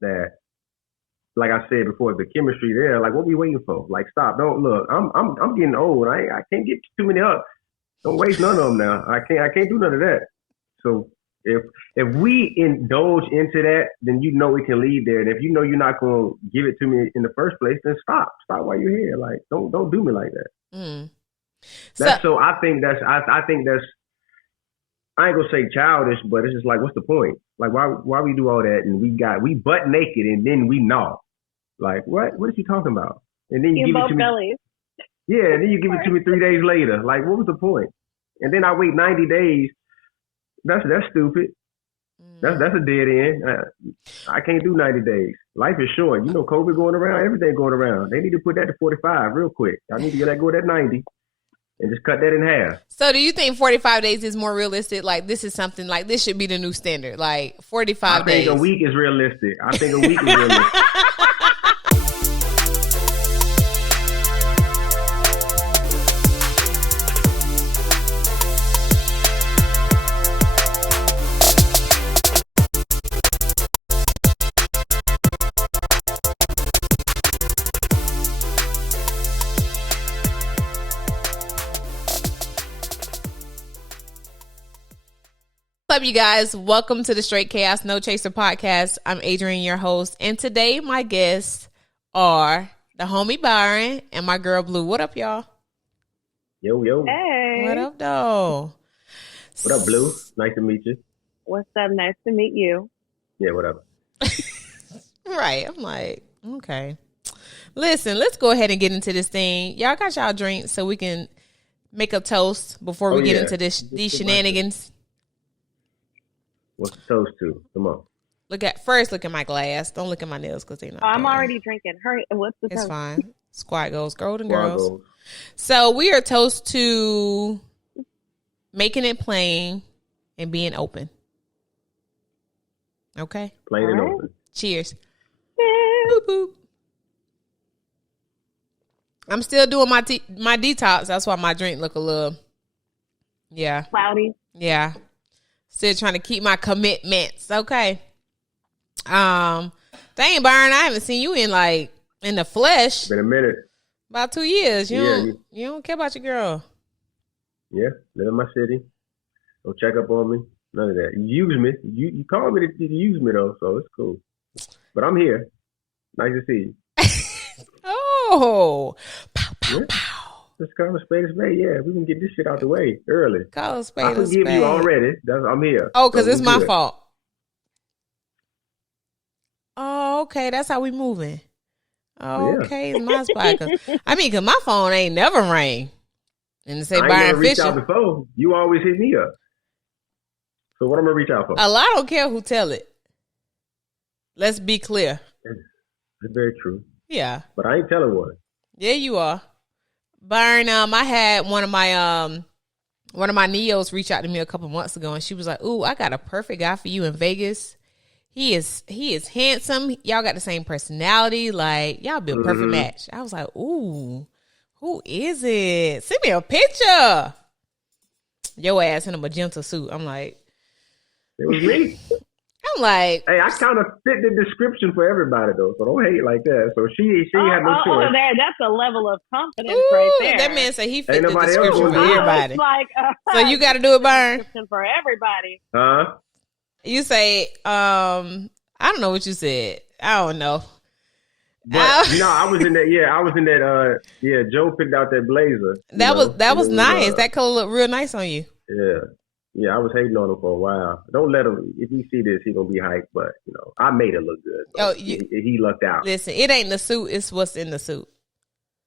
that, like I said before, the chemistry there. Like, what we waiting for? Like, stop! Don't look. I'm getting old. I can't get too many up. Don't waste none of them now. I can't do none of that. So if we indulge into that, then you know it can lead there. And if you know you're not gonna give it to me in the first place, then stop while you're here. Like, don't do me like that. Mm. I think that's I ain't gonna say childish, but it's just like, what's the point? Like, why we do all that and we butt naked and then we gnaw? Like, what is he talking about? And then you give it to me. Bellies. Yeah, and then you give it to me 3 days later. Like, what was the point? And then I wait 90 days. That's stupid. That's a dead end. I can't do 90 days. Life is short. You know, COVID going around, everything going around. They need to put that to 45 real quick. I need to get that go at 90 and just cut that in half. So do you think 45 days is more realistic? Like, this is something like this should be the new standard. Like 45 days. I think a week is realistic. What's up, you guys? Welcome to the Straight Chaos No Chaser podcast. I'm Adrian, your host, and today my guests are the homie Byron and my girl Bleu. What up, y'all? Yo. Hey. What up, though? What up, Bleu? Nice to meet you. What's up? Nice to meet you. Yeah, what up? Right. I'm like, okay. Listen, let's go ahead and get into this thing. Y'all got y'all drinks so we can make a toast before we get into these shenanigans. What's the toast to? Come on. Look at my glass. Don't look at my nails because they're not. I'm already drinking. Hurry. What's the toast? It's fine. Squad goals, golden girls. So we are toast to making it plain and being open. Okay. Plain and open. Cheers. Boop, boop. I'm still doing my detox. That's why my drink look a little, cloudy. Yeah. Still trying to keep my commitments. Okay. Dang, Byron, I haven't seen you in the flesh. Been a minute. About 2 years. You don't care about your girl. Yeah, live in my city. Don't check up on me. None of that. You use me. You call me to use me though, so it's cool. But I'm here. Nice to see you. Oh. Pow, pow, yeah. pow. Let's call a spade a spade. Yeah, we can get this shit out the way early. Call a spade I a spade. forgive you already. I'm here. Oh, because it's my fault. Oh, okay. That's how we moving. Oh, okay. It's my spot. Because my phone ain't never rang. And say Byron Fisher. Out before. You always hit me up. So what I'm going to reach out for? I don't care who tell it. Let's be clear. That's very true. Yeah. But I ain't telling one. Yeah, you are. Byron, I had one of my Neos reach out to me a couple months ago, and she was like, "Ooh, I got a perfect guy for you in Vegas. He is handsome. Y'all got the same personality. Like, y'all be a perfect match." I was like, "Ooh, who is it? Send me a picture." Your ass in a magenta suit. I'm like, it was me. I'm like, hey, I kind of fit the description for everybody though, so don't hate like that. So she had no choice. Oh, that's a level of confidence right there. That man said he fit the description for everybody. Like, so you got to do it, Byron. For everybody. Huh? You say, I don't know what you said. I don't know. But, I was in that. Yeah, I was in that. Joe picked out that blazer. That was nice. That color looked real nice on you. Yeah, I was hating on him for a while. Don't let him. If he see this, he gonna be hyped. But I made it look good. He lucked out. Listen, it ain't the suit; it's what's in the suit.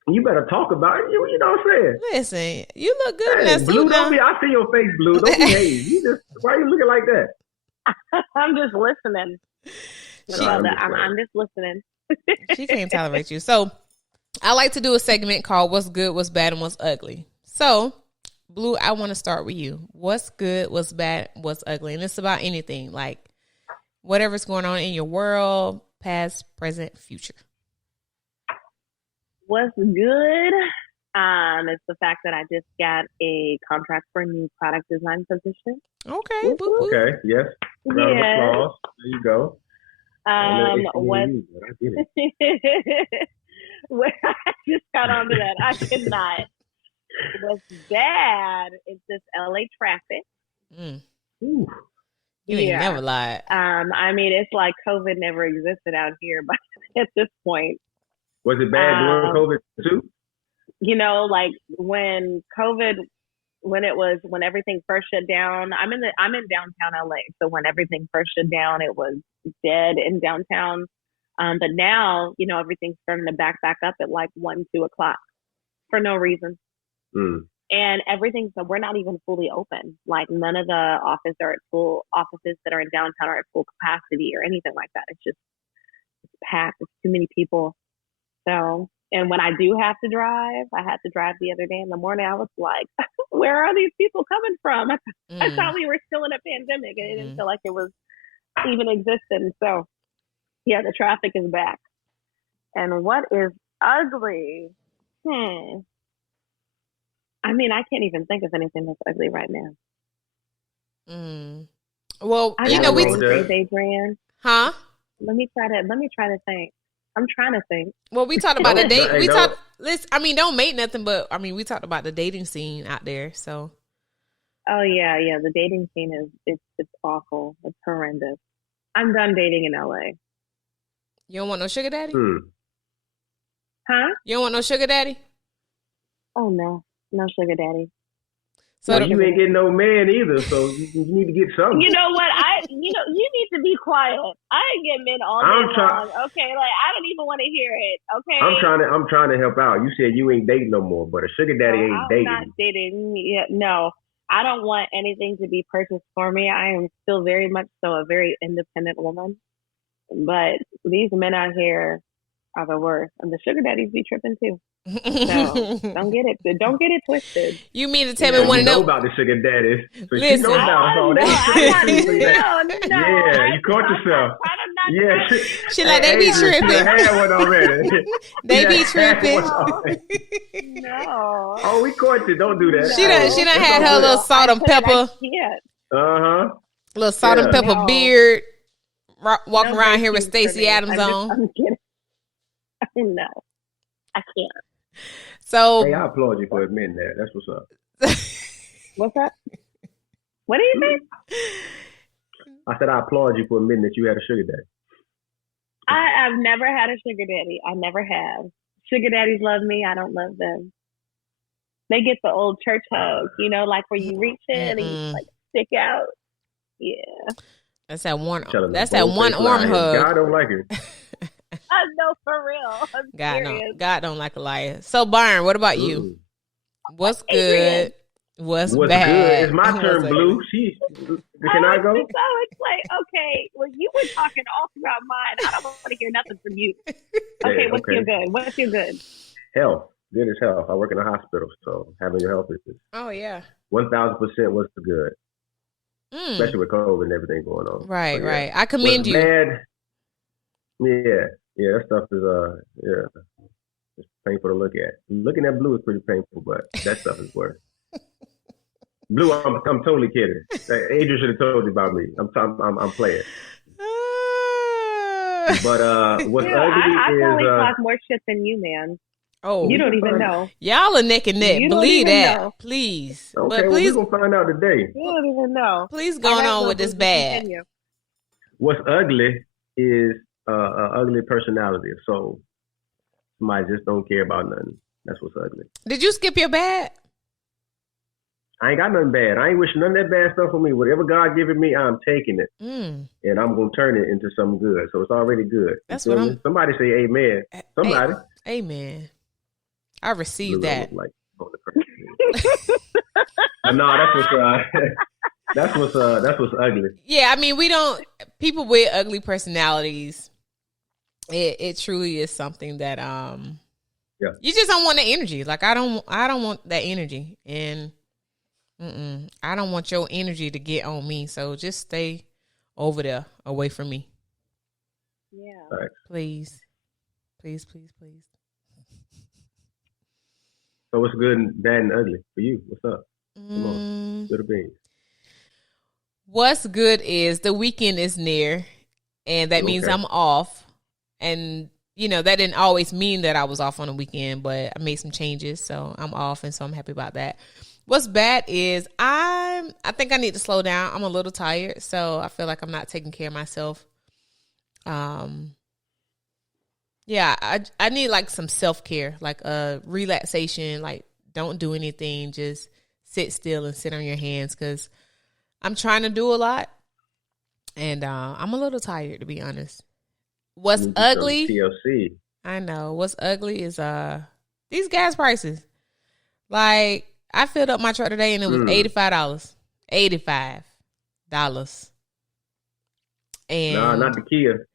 You better talk about it. You know what I'm saying? Listen, you look good in that suit. Blue, now. I see your face, Blue. Don't be hating. Why are you looking like that? I'm just listening. I'm just listening. She can't tolerate you. So I like to do a segment called "What's Good, What's Bad, and What's Ugly." So. Blue, I want to start with you. What's good, what's bad, what's ugly? And it's about anything, like whatever's going on in your world, past, present, future. What's good is the fact that I just got a contract for a new product design position. Okay. Okay, yes. Round of applause. There you go. What? But I get it. When I just got onto that, I could not. What's bad is this LA traffic. You ain't never lied. I mean, it's like COVID never existed out here, but at this point. Was it bad during COVID too? You know, like when everything first shut down. I'm in downtown LA, so when everything first shut down, it was dead in downtown. But now, you know, everything's starting to back up at like 1, 2 o'clock for no reason. And so we're not even fully open. Like none of the offices that are in downtown are at full capacity or anything like that. It's packed. It's too many people. So, and when I do have to drive, I had to drive the other day in the morning. I was like, where are these people coming from? I thought we were still in a pandemic and it didn't feel like it was even existing. So yeah, the traffic is back. And what is ugly? I mean, I can't even think of anything that's ugly right now. Well, you know, Adrian. Huh? Let me try to think. I'm trying to think. Well, we talked about the date. Don't make nothing, but I mean, we talked about the dating scene out there. So. Oh yeah. The dating scene it's awful. It's horrendous. I'm done dating in LA. You don't want no sugar daddy? Huh? You don't want no sugar daddy? Oh no sugar daddy. So you ain't getting no man either, so you need to get something. You know what? You need to be quiet. I ain't getting men all day long. Okay, like I don't even want to hear it. Okay. I'm trying to help out. You said you ain't dating no more, but a sugar daddy ain't dating. I'm not dating. Yeah, no. I don't want anything to be purchased for me. I am still very much so a very independent woman. But these men out here are the worst. And the sugar daddies be tripping too. So don't get it twisted. You mean to tell me one of them about the sugar daddies? So listen, she knows about all that. No. Yeah, you caught yourself. Yeah, she like they be tripping. She had one already. They be tripping. No. Oh, we caught you. Don't do that. She done had her little salt and pepper. Little salt and pepper beard. Walking around here with Stacey Adams on. I'm kidding. No, I can't. So, hey, I applaud you for admitting that. That's what's up. What's up? What do you mean? I said I applaud you for admitting that you had a sugar daddy. I've never had a sugar daddy. I never have. Sugar daddies love me. I don't love them. They get the old church hug, you know, like where you reach in and you like stick out. Yeah. That's that one. That's that one arm hug. God don't like it. I know, for real. God don't like a liar. So, Byron, what about you? What's good? What's bad? Good? It's my turn, Blue. Can I go? So it's like, okay, well, you were talking all throughout mine. I don't want to hear nothing from you. Okay, what's your good? What's your good? Health. Good as health. I work in a hospital, so having your health is 1,000% what's the good. Especially with COVID and everything going on. Right, so, right. I commend you. Bad, yeah, that stuff is it's painful to look at. Looking at Blue is pretty painful, but that stuff is worse. Blue, I'm totally kidding. Adrian should have told you about me. I'm playing. But what's ugly I probably talk more shit than you, man. Oh, you don't even know. Y'all are neck and neck. Believe that, know. Please. Okay, but please, we're gonna find out today. You don't even know. Please go on with this bad. Continue. What's ugly is an ugly personality. So somebody just don't care about nothing. That's what's ugly. Did you skip your bad? I ain't got nothing bad. I ain't wishing none of that bad stuff on me. Whatever God giving me, I'm taking it. And I'm going to turn it into something good. So it's already good. That's what I'm... Somebody say amen. Somebody. Amen. I received that. Like, no, that's what's ugly. Yeah, I mean, people with ugly personalities, it truly is something that, you just don't want the energy. Like, I don't want that energy. And I don't want your energy to get on me. So just stay over there, away from me. Yeah. Right. Please. Please, please, please. So what's good and bad and ugly for you? What's up? Come on. Good or bad? What's good is the weekend is near. and that means I'm off. And you know, that didn't always mean that I was off on the weekend, but I made some changes, so I'm off, and so I'm happy about that. What's bad is I think I need to slow down. I'm a little tired, so I feel like I'm not taking care of myself. Yeah, I need like some self-care, like relaxation, like don't do anything, just sit still and sit on your hands, because I'm trying to do a lot, and I'm a little tired, to be honest. What's ugly? TLC. I know. What's ugly is these gas prices. Like, I filled up my truck today and it was $85. $85. And nah, not the Kia.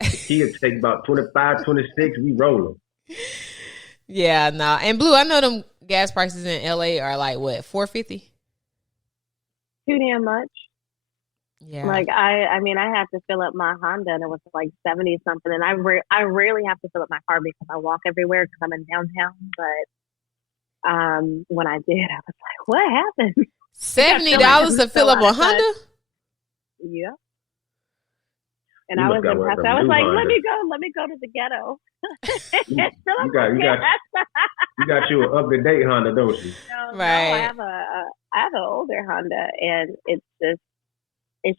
The Kia take about 25, 26. We roll them. Yeah, nah. And Blue, I know them gas prices in LA are like what, $4.50? Too damn much. Yeah. Like I mean, I had to fill up my Honda and it was like 70 something, and I rarely have to fill up my car because I walk everywhere because I'm in downtown. But when I did, I was like, what happened? $70 to fill up a Honda? Yeah. And I was impressed. I was like, let me go to the ghetto. You got you an up-to-date Honda, don't you? No, right. I have an older Honda, and it's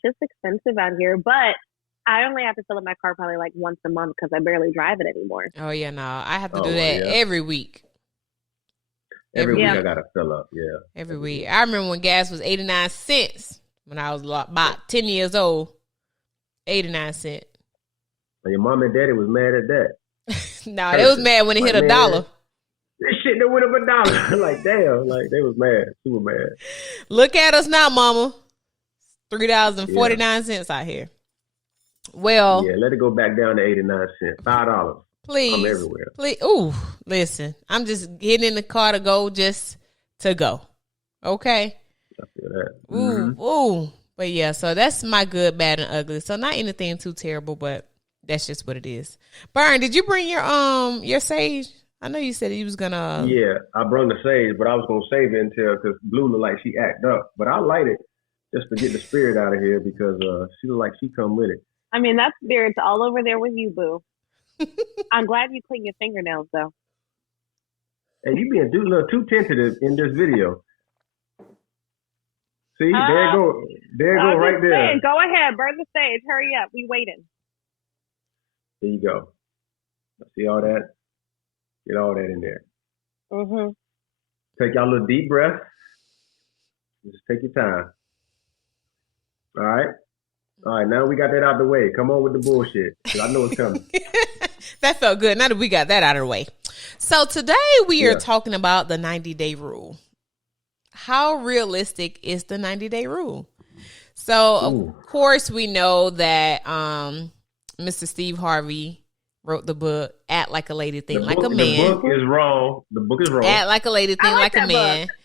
just expensive out here. But I only have to fill up my car probably like once a month because I barely drive it anymore. Oh yeah, no, I have to do that every week. Every week I gotta fill up. Yeah, every week. I remember when gas was 89 cents when I was about 10 years old. 89 cents. And your mom and daddy was mad at that. No, they was mad when it hit $1. This shit that went up $1. Like damn, like they was mad, super mad. Look at us now, mama. $3.49 out here. Well, yeah, let it go back down to 89 cents. $5. Please, I'm everywhere. Please, ooh, listen. I'm just getting in the car to go, just to go. Okay. I feel that. Ooh. But yeah, so that's my good, bad, and ugly. So not anything too terrible, but that's just what it is. Byron, did you bring your sage? I know you said you was gonna. Yeah, I brought the sage, but I was gonna save it until because Blue looked like she act up. But I light it just to get the spirit out of here because she looked like she come with it. I mean, that spirit's all over there with you, Boo. I'm glad you clean your fingernails though. And you being a little too tentative in this video. See, there you go, right there. Saying, go ahead, burn the stage. Hurry up, we waiting. There you go. See all that? Get all that in there. Mm-hmm. Take y'all a little deep breath. Just take your time. All right. Now we got that out of the way. Come on with the bullshit, 'cause I know it's coming. That felt good. Now that we got that out of the way. So today we are talking about the 90-day rule. How realistic is the 90-day rule? So, of course, we know that Mr. Steve Harvey wrote the book, Act Like a Lady, Think Like a Man. The book is wrong. Act Like a Lady, Think Like a Man. Book.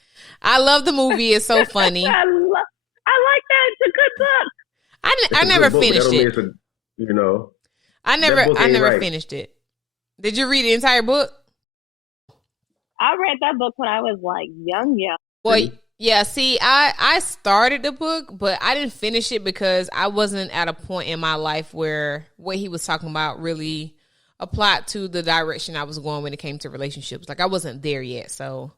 I love the movie. It's so funny. I like that. It's a good book. I never finished it. I never finished it. Did you read the entire book? I read that book when I was like young. Well, yeah, see, I started the book, but I didn't finish it because I wasn't at a point in my life where what he was talking about really applied to the direction I was going when it came to relationships. Like, I wasn't there yet, so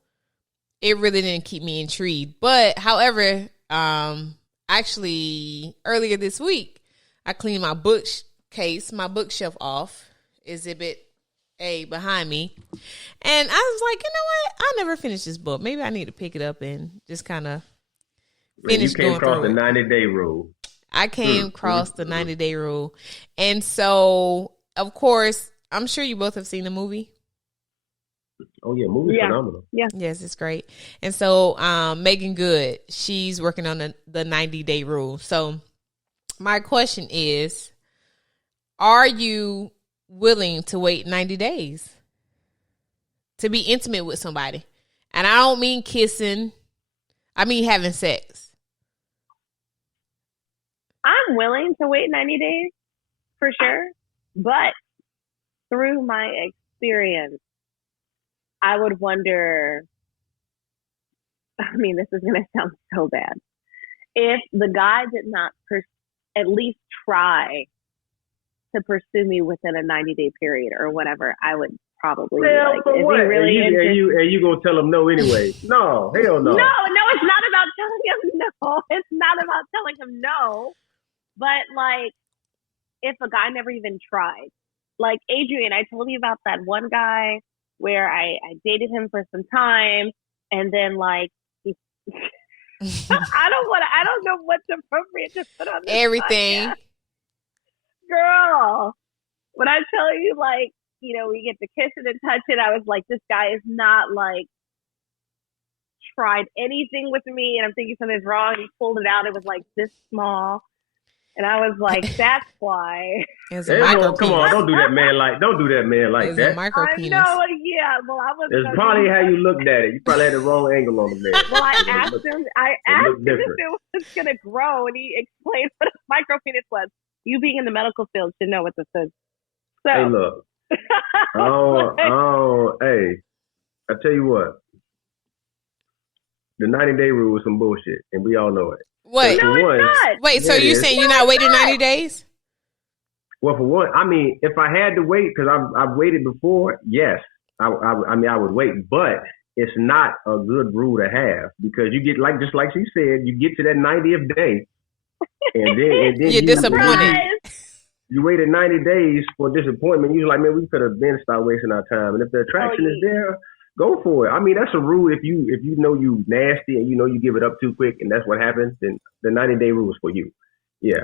it really didn't keep me intrigued. But, however, actually, earlier this week, I cleaned my bookshelf off, Exhibit A behind me, and I was like, you know what? I never finished this book. Maybe I need to pick it up and just kind of finish. You came across the 90-day rule. I came across the 90-day rule, and so of course, I'm sure you both have seen the movie. Oh yeah, movie's phenomenal. Yeah, yes, it's great. And so, Megan Good, she's working on the 90-day rule. So, my question is, are you willing to wait 90 days to be intimate with somebody? And I don't mean kissing. I mean having sex. I'm willing to wait 90 days for sure. But through my experience, I would wonder, I mean, this is going to sound so bad. If the guy did not at least try to pursue me within a 90-day period or whatever, I would probably be Hell, like, for is what? he really And you gonna tell him no anyway? No, hell no. No, it's not about telling him no. It's not about telling him no. But like, if a guy never even tried, like Adrian, I told you about that one guy where I dated him for some time, and then like he. I don't know what's appropriate to put on this everything. podcast. Girl, when I tell you, like, you know, we get to kissing and touching, I was like, this guy is not like tried anything with me, and I'm thinking something's wrong. He pulled it out. It was like this small. And I was like, that's why. It's a micro Come on, don't do that man like it's that. A micro I penis. know, yeah. Well, I was. It's probably how you looked at it. You probably had the wrong angle on the man. Well, I asked him if it was going to grow, and he explained what a micro penis was. You being in the medical field should know what this is. So, Hey, look. Hey, I tell you what. The 90-day rule is some bullshit, and we all know it. Wait, no, it's not. Wait, so you're saying you're not waiting 90 days? Well, for one, I mean, if I had to wait, because I've waited before, yes, I would wait, but it's not a good rule to have because you get just like she said, you get to that 90th day, and then you're disappointed. You waited 90 days for disappointment. You're like, man, we could have been stopped wasting our time, and if the attraction is there, go for it. I mean, that's a rule. If you know you nasty and you know you give it up too quick, and that's what happens, then the 90-day rule is for you. Yeah,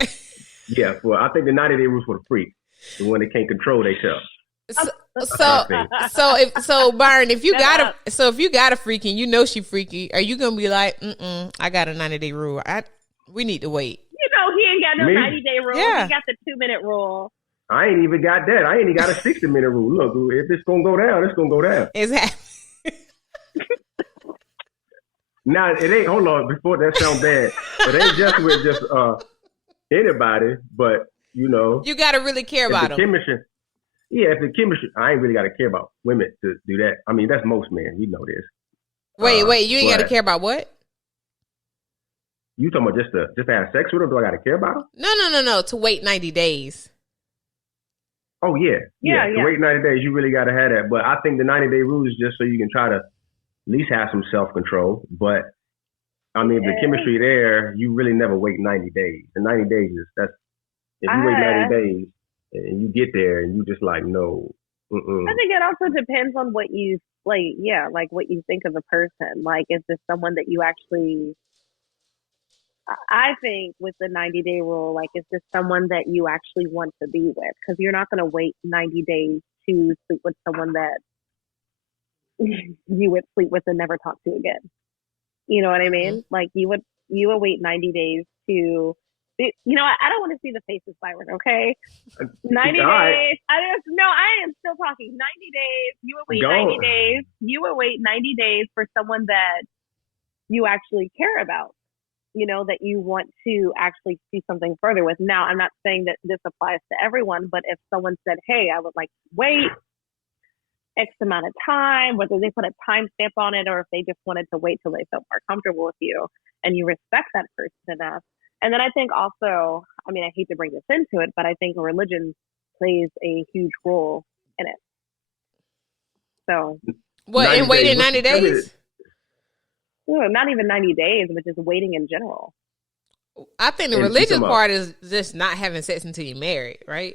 yeah. I think the 90-day rule is for the freak, the one that can't control themselves. So Byron, if you got a freak and you know she freaky, are you gonna be like, I got a 90-day rule. We need to wait. You know, he ain't got no 90-day rule. Yeah. He got the 2-minute rule. I ain't even got that. I ain't even got a 60-minute rule. Look, if it's gonna go down, it's gonna go down. Exactly. Now it ain't. Hold on, before that sound bad, it ain't just with anybody, but you know, you got to really care about them. Chemistry. Yeah, if the chemistry, I ain't really got to care about women to do that. I mean, that's most men. We know this. Wait, you ain't got to care about what? You talking about just to have sex with them? Do I got to care about them? No. To wait 90 days. Oh yeah. To wait 90 days, you really got to have that. But I think the 90-day rule is just so you can try to at least have some self-control. But I mean, if the chemistry there, you really never wait 90 days. The 90 days if you wait 90 days and you get there and you just like, no. I think it also depends on what you like. Yeah, like what you think of the person. Like, is this someone that you actually? I think with the 90-day rule, like, is this someone that you actually want to be with? Because you're not going to wait 90 days to sleep with someone that you would sleep with and never talk to again. You know what I mean? Mm-hmm. Like, you would wait 90 days to. You know, I don't want to see the faces, Byron, okay? 90 days. I am still talking. 90 days. You would wait 90 days. You would wait 90 days for someone that you actually care about, you know, that you want to actually see something further with. Now, I'm not saying that this applies to everyone, but if someone said, hey, I would like to wait X amount of time, whether they put a timestamp on it or if they just wanted to wait till they felt more comfortable with you and you respect that person enough. And then I think also, I mean, I hate to bring this into it, but I think religion plays a huge role in it. So. What, in waiting 90 days? Not even 90 days, but just waiting in general. I think the religious part is just not having sex until you're married, right?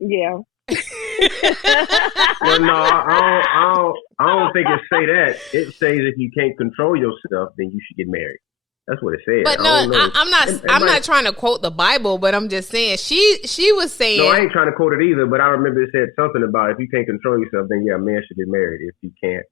Yeah. Well, no, I don't think it say that. It says if you can't control yourself, then you should get married. That's what it said. But no, I'm not trying to quote the Bible, but I'm just saying she was saying. No, I ain't trying to quote it either. But I remember it said something about if you can't control yourself, then yeah, a man should get married if you can't,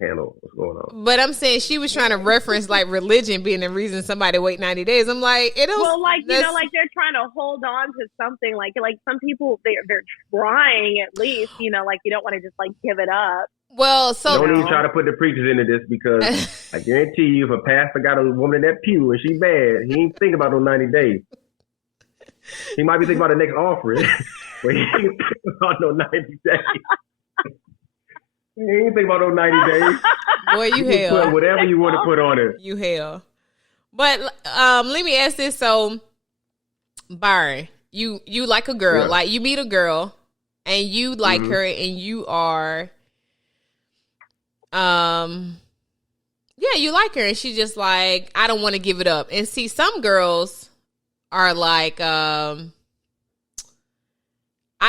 handle what's going on. But I'm saying she was trying to reference like religion being the reason somebody wait 90 days. I'm like, it don't. Well, like like they're trying to hold on to something. Like some people they're trying at least. Like you don't want to just like give it up. Well, so don't even try to put the preachers into this because I guarantee you, if a pastor got a woman in that pew and she bad, he ain't thinking about those 90 days. He might be thinking about the next offering, but he ain't thinking about no 90 days. He ain't thinking about those 90 days. Boy, you hell. Put whatever you want to put on it. You hell. But let me ask this. So, Byron, You like a girl, Yeah. like you meet a girl and you like her and you are, you like her and she's just like, I don't want to give it up. And see, some girls are like, I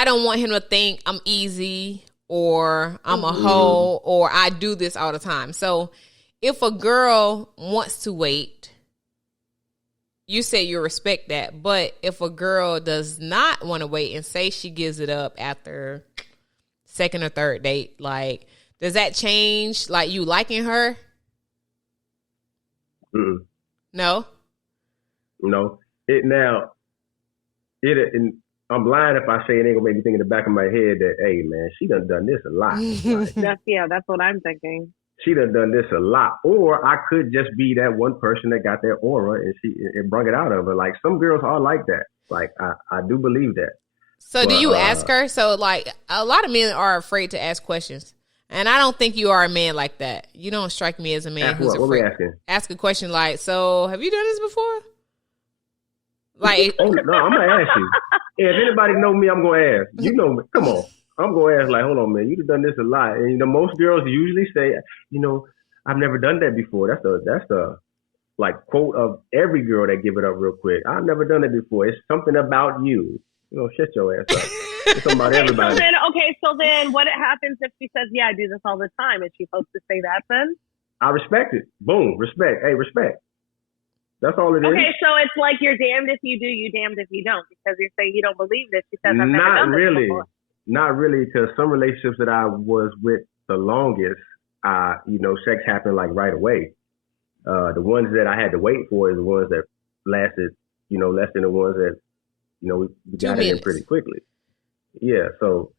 don't want him to think I'm easy or I'm a hoe or I do this all the time. So if a girl wants to wait, you say you respect that. But if a girl does not want to wait and say she gives it up after second or third date, like, does that change, like, you liking her? Mm-mm. No? No. I'm lying if I say it ain't gonna make me think in the back of my head that, hey man, she done this a lot. Like, That's what I'm thinking. she done this a lot. Or I could just be that one person that got that aura and it brung it out of her. Like, some girls are like that. Like, I do believe that. So do you ask her? So, like, a lot of men are afraid to ask questions. And I don't think you are a man like that. You don't strike me as a man who's what? afraid. What we asking? Ask a question like, so have you done this before? Like, Oh, no, I'm going to ask you. Yeah, if anybody know me, I'm going to ask. You know me. Come on. I'm going to ask, like, hold on, man. You've done this a lot. And, most girls usually say, I've never done that before. That's the like, quote of every girl that give it up real quick. I've never done it before. It's something about you. Shut your ass up. It's something about everybody. So then what happens if she says, yeah, I do this all the time? Is she supposed to say that then? I respect it. Boom. Respect. Hey, respect. That's all it is. Okay, so it's like you're damned if you do, you damned if you don't, because you're saying you don't believe this because I've never done this before. Not really, because some relationships that I was with the longest, sex happened like right away. The ones that I had to wait for is the ones that lasted, less than the ones that, we got in pretty quickly. Yeah, so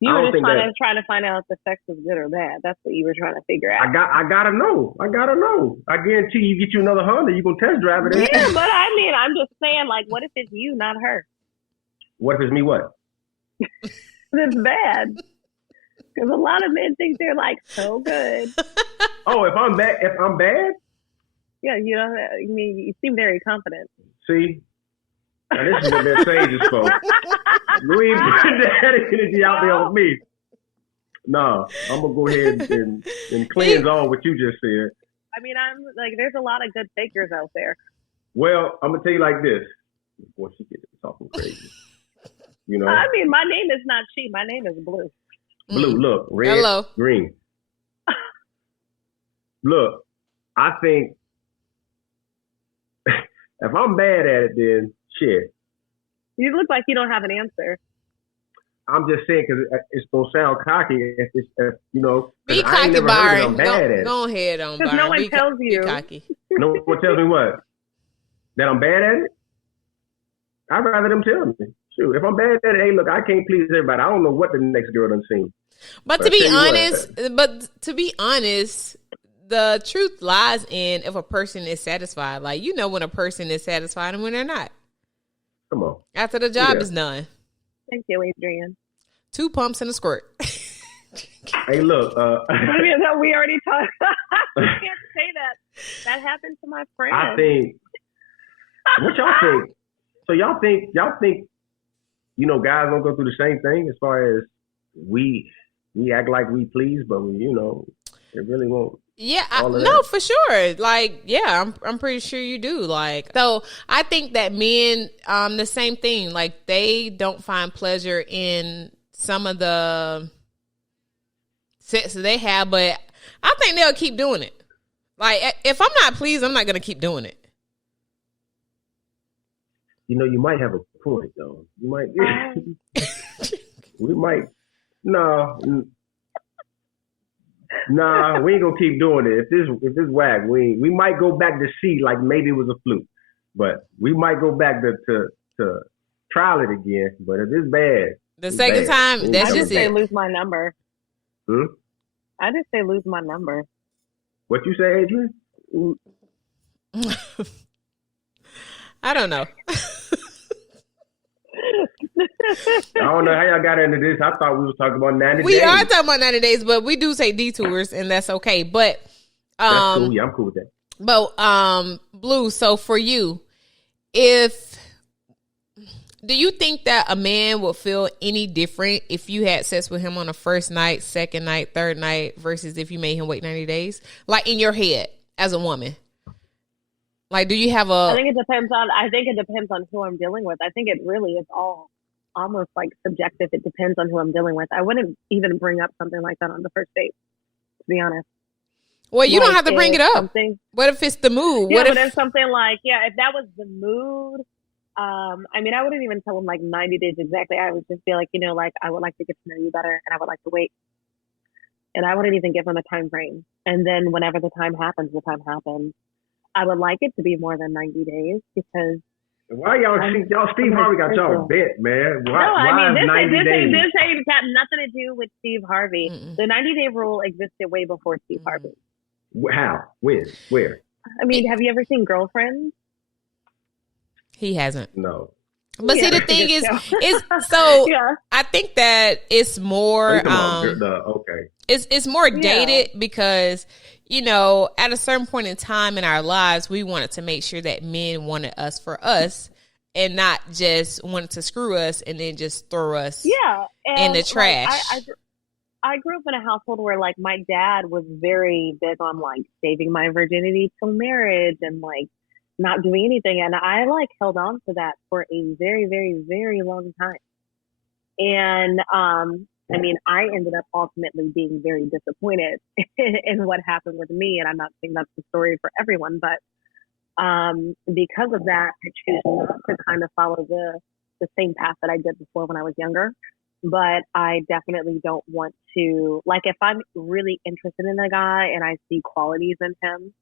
you were just trying to find out if the sex was good or bad. That's what you were trying to figure out. I gotta know. I guarantee you get you another Honda, you gonna test drive it. Yeah, but I mean, I'm just saying, like, what if it's you, not her? What if it's me? What? It's bad. Because a lot of men think they're like so good. Oh, if I'm bad? Yeah, you seem very confident. See? Now, this is what that sages for. You ain't putting that energy out there on me. No, I'm going to go ahead and cleanse all what you just said. I mean, I'm like, there's a lot of good fakers out there. Well, I'm going to tell you like this. Before she gets talking crazy. I mean, my name is not she. My name is Bleu. Blue, look. Red, hello. Green. Look, I think if I'm bad at it, then shit. You look like you don't have an answer. I'm just saying because it's gonna sound cocky if be I ain't cocky, never Byron. heard that I'm bad at it. Go ahead on Because Byron. no one tells you. Be cocky. No one tells me what? That I'm bad at it? I'd rather them tell me. Shoot, if I'm bad at it, hey, look, I can't please everybody. I don't know what the next girl done seen. But to be honest, the truth lies in if a person is satisfied. Like, when a person is satisfied and when they're not. Come on. After the job is done. Thank you, Adrian. 2 pumps and a squirt. Hey, look. We already talked. You can't say that. That happened to my friend. I think. What y'all think? So y'all think guys don't go through the same thing as far as we act like we please, but we, it really won't. Yeah, no, for sure. Like, yeah, I'm pretty sure you do. Like, so I think that men, the same thing. Like, they don't find pleasure in some of the sex that they have, but I think they'll keep doing it. Like, if I'm not pleased, I'm not gonna keep doing it. You might have a point though. You might. We might. No. Nah, we ain't gonna keep doing it. If this whack, we might go back to see like maybe it was a fluke, but we might go back to trial it again. But if it's bad, the second time, that's just it. I just say lose my number. I just say lose my number. What you say, Adrian? I don't know. I don't know how y'all got into this. I thought we were talking about 90 days. We are talking about 90 days, but we do say detours, and that's okay. But that's cool. Yeah, I'm cool with that. But Blue, so for you, if Do you think that a man will feel any different if you had sex with him on the first night, second night, third night versus if you made him wait 90 days? Like in your head as a woman. Like, do you have I think it depends on who I'm dealing with. I think it really is all almost like subjective. It depends on who I'm dealing with. I wouldn't even bring up something like that on the first date, to be honest. Well, you don't have to bring it up. What if it's the mood? Yeah, but if something like, if that was the mood, I mean, I wouldn't even tell him like 90 days exactly. I would just be like, like I would like to get to know you better and I would like to wait. And I wouldn't even give him a time frame. And then whenever the time happens, the time happens. I would like it to be more than 90 days because. Why y'all Steve Harvey got y'all bent, man? Why this 90 days? This ain't got nothing to do with Steve Harvey. Mm-mm. The 90-day rule existed way before Steve Harvey. How? When? Where? I mean, have you ever seen Girlfriends? He hasn't. No. But see, the thing is so I think that it's more it's more dated because at a certain point in time in our lives we wanted to make sure that men wanted us for us and not just wanted to screw us and then just throw us in the trash. I grew up in a household where like my dad was very big on like saving my virginity till marriage and like not doing anything. And I like held on to that for a very, very, very long time. And, I mean, I ended up ultimately being very disappointed in what happened with me. And I'm not saying that's the story for everyone, but, because of that, I choose not to kind of follow the same path that I did before when I was younger. But I definitely don't want to, like, if I'm really interested in a guy and I see qualities in him,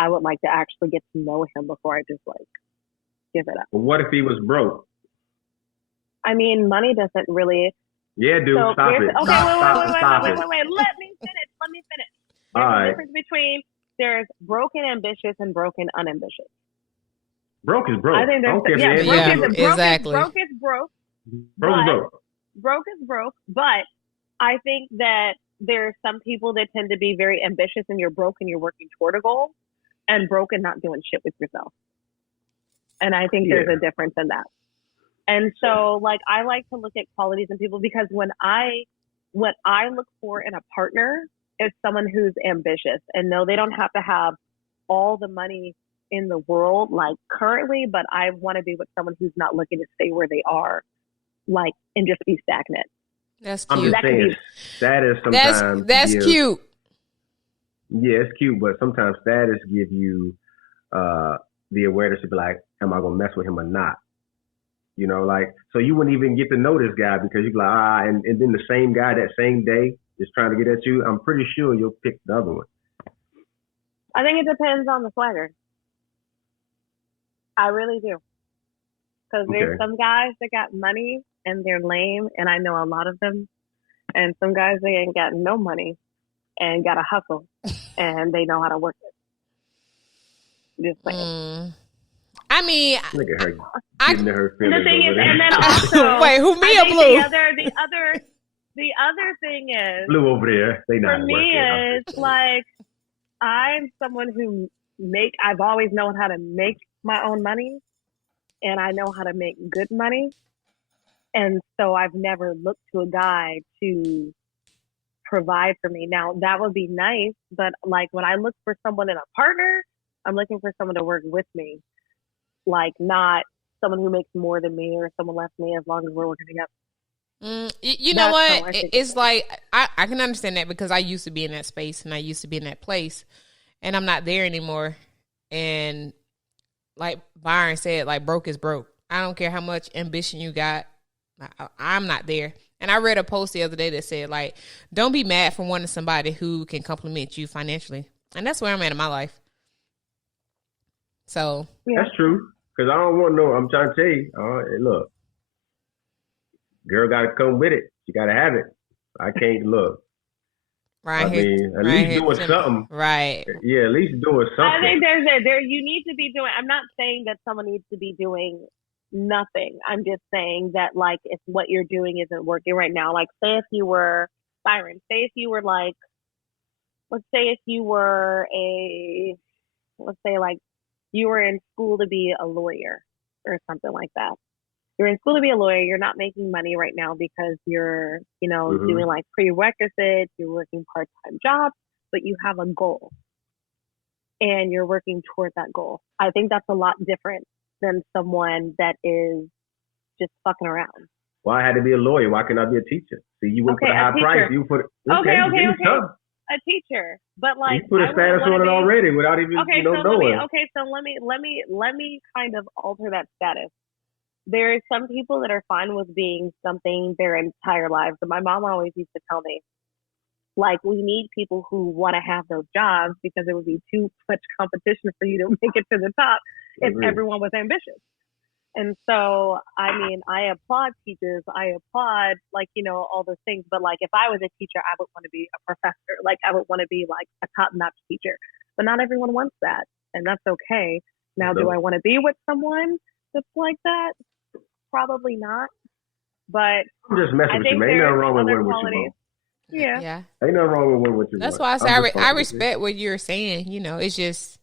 I would like to actually get to know him before I just like give it up. Well, what if he was broke? I mean, money doesn't really. Yeah, dude, so stop it. Okay, Stop wait. it. Let me finish. There's a difference between there's broken ambitious and broken unambitious. Broke is broke. I think there's exactly. Broke is broke. Broke is broke. But I think that there are some people that tend to be very ambitious and you're broke and you're working toward a goal. And broke and not doing shit with yourself. And I think there's a difference in that. And so, like, I like to look at qualities in people because what I look for in a partner is someone who's ambitious. And no, they don't have to have all the money in the world, like, currently, but I want to be with someone who's not looking to stay where they are, like, and just be stagnant. That's cute. I'm just saying, status sometimes. That's cute. Yeah, it's cute, but sometimes status give you the awareness to be like, am I gonna mess with him or not? Like, so you wouldn't even get to know this guy because you'd be like, and then the same guy that same day is trying to get at you. I'm pretty sure you'll pick the other one. I think it depends on the swagger. I really do. Because there's some guys that got money and they're lame, and I know a lot of them. And some guys, they ain't got no money and got to hustle, and they know how to work it. Just saying. I mean, look at her getting her feelings. The thing is, and then also, wait, who me or Bleu? The other thing is, Bleu over there. They not for me is like I'm someone who I've always known how to make my own money, and I know how to make good money, and so I've never looked to a guy to provide for me. Now that would be nice, but like when I look for someone in a partner, I'm looking for someone to work with me, like not someone who makes more than me or someone less than me, as long as we're working together. You know what? It's like I can understand that because I used to be in that space and I used to be in that place, and I'm not there anymore. And like Byron said, like broke is broke. I don't care how much ambition you got. I'm not there. And I read a post the other day that said, like, don't be mad for wanting somebody who can compliment you financially. And that's where I'm at in my life. So. Yeah. That's true. Because I don't want no, I'm trying to tell you, look, girl got to come with it. She got to have it. I can't look. Right. I mean, at least doing something. Right. Yeah, at least doing something. I think you need to be doing, I'm not saying that someone needs to be doing nothing. I'm just saying that, like, if what you're doing isn't working right now, like, say if you were Byron, say if you were like, let's say if you were let's say like you were in school to be a lawyer or something like that, you're in school to be a lawyer. You're not making money right now because you're, doing like prerequisites. You're working part-time jobs, but you have a goal and you're working toward that goal. I think that's a lot different than someone that is just fucking around. Why I had to be a lawyer? Why can't I be a teacher? See, you went for the high price. You put okay. A teacher, but like you put a status on it already without even knowing. So let me kind of alter that status. There are some people that are fine with being something their entire lives. And my mom always used to tell me, like, we need people who want to have those jobs because it would be too much competition for you to make it to the top if everyone was ambitious. And so, I mean, I applaud teachers. I applaud, like, all those things. But, like, if I was a teacher, I would want to be a professor. Like, I would want to be, like, a top-notch teacher. But not everyone wants that. And that's okay. Now, do I want to be with someone that's like that? Probably not. But I'm just messing with you, man. Ain't nothing wrong with winning with your mom. Yeah. Ain't nothing wrong with winning with your mom. That's why I say I respect what you're saying. It's just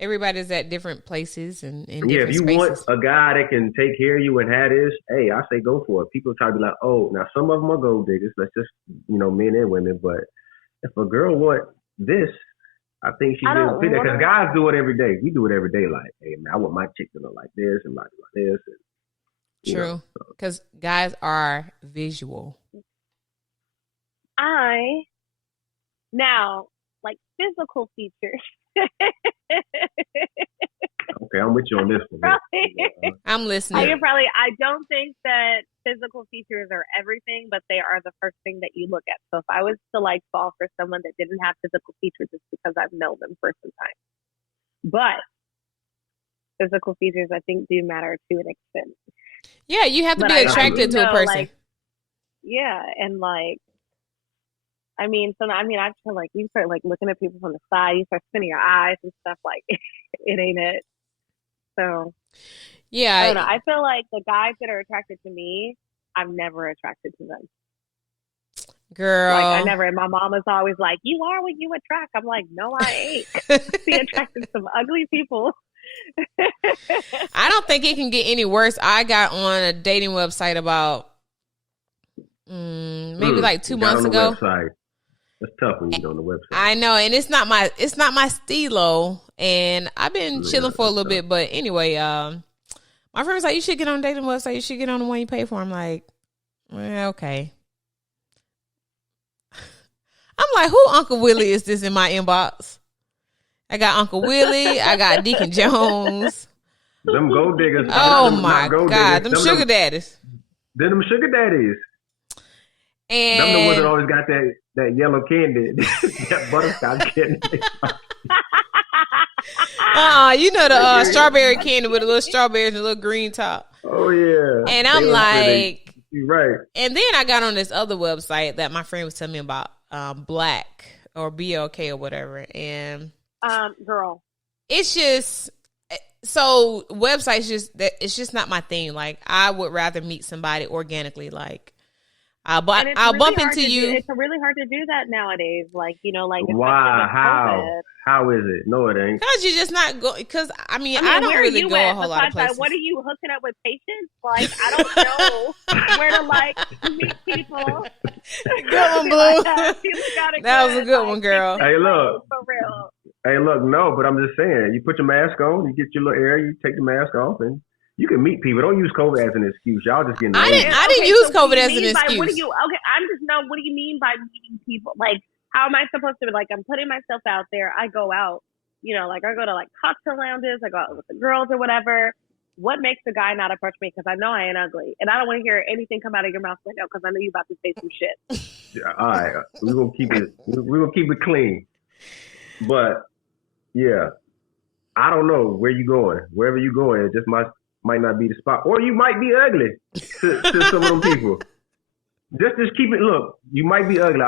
everybody's at different places and different if you spaces. want a guy that can take care of you and have this, hey, I say go for it. People try to be like, oh, now some of them are gold diggers. Let's just, men and women. But if a girl want this, I think she should be there. Because guys do it every day. We do it every day. Like, hey, man, I want my chick to look like this and like this. And, true. Because guys are visual. Now, like physical features. Okay, I'm with you on this one. I'm listening. I don't think that physical features are everything, but they are the first thing that you look at. So if I was to like fall for someone that didn't have physical features, it's because I've known them for some time. But physical features, I think, do matter to an extent. Yeah, you have to be attracted to a person. Like, yeah, and like, I feel like you start like looking at people from the side, you start spinning your eyes and stuff, like it ain't it. So yeah, I don't know. I feel like the guys that are attracted to me, I'm never attracted to them. Girl, like I never. And my mom is always like, "You are what you attract." I'm like, "No, I ain't." Be attracted to some ugly people. I don't think it can get any worse. I got on a dating website about maybe like 2 months ago. Website. That's tough when you get on the website. I know, and it's not my stilo. And I've been chilling for a little bit, but anyway, my friend was like, "You should get on a dating website. You should get on the one you pay for." I'm like, well, okay. I'm like, who Uncle Willie is this in my inbox? I got Uncle Willie. I got Deacon Jones. Them gold diggers. Oh my God, them sugar daddies. They're them sugar daddies. And them the ones that always got that yellow candy, that butterscotch candy. The strawberry candy with a little strawberries and a little green top. Oh yeah. And I'm like, you're right. And then I got on this other website that my friend was telling me about, Black or BLK or whatever, and girl, it's just so websites it's just not my thing. Like I would rather meet somebody organically. Like I'll bump into you. It's really hard to do that nowadays. Like, like why? How is it? No, it ain't. Because you're just not going. Because I don't really go a whole lot of places. What are you hooking up with patients? Like, I don't know where to like meet people. Good one, Bleu. That was a good one, girl. Hey, look. For real. Hey, look. No, but I'm just saying. You put your mask on. You get your little air. You take the mask off, and you can meet people. Don't use COVID as an excuse. Y'all just getting. I didn't use COVID as an excuse. What do you mean by meeting people? Like, how am I supposed to? Like, I'm putting myself out there. I go out. Like I go to like cocktail lounges. I go out with the girls or whatever. What makes a guy not approach me? Because I know I ain't ugly, and I don't want to hear anything come out of your mouth right now because I know you about to say some shit. Yeah, all right, we're gonna keep it. We're gonna keep it clean. But yeah, I don't know where you going. Wherever you going, it just might not be the spot, or you might be ugly to some of them people. Just keep it. Look, you might be ugly.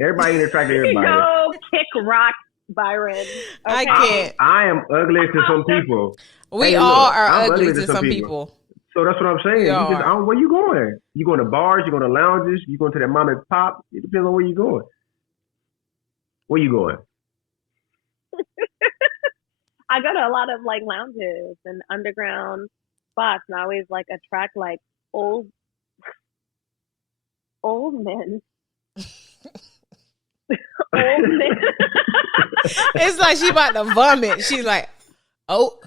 Everybody ain't attracted to everybody. No, kick rock, Byron. Okay? I can't. I am ugly to some people. We all are ugly to some people. So that's what I'm saying. Where you going? You going to bars? You going to lounges? You going to that mom and pop? It depends on where you going. Where you going? I go to a lot of like lounges and underground spots, and I always like attract like old men. Old men. It's like she about to vomit. She's like, oh.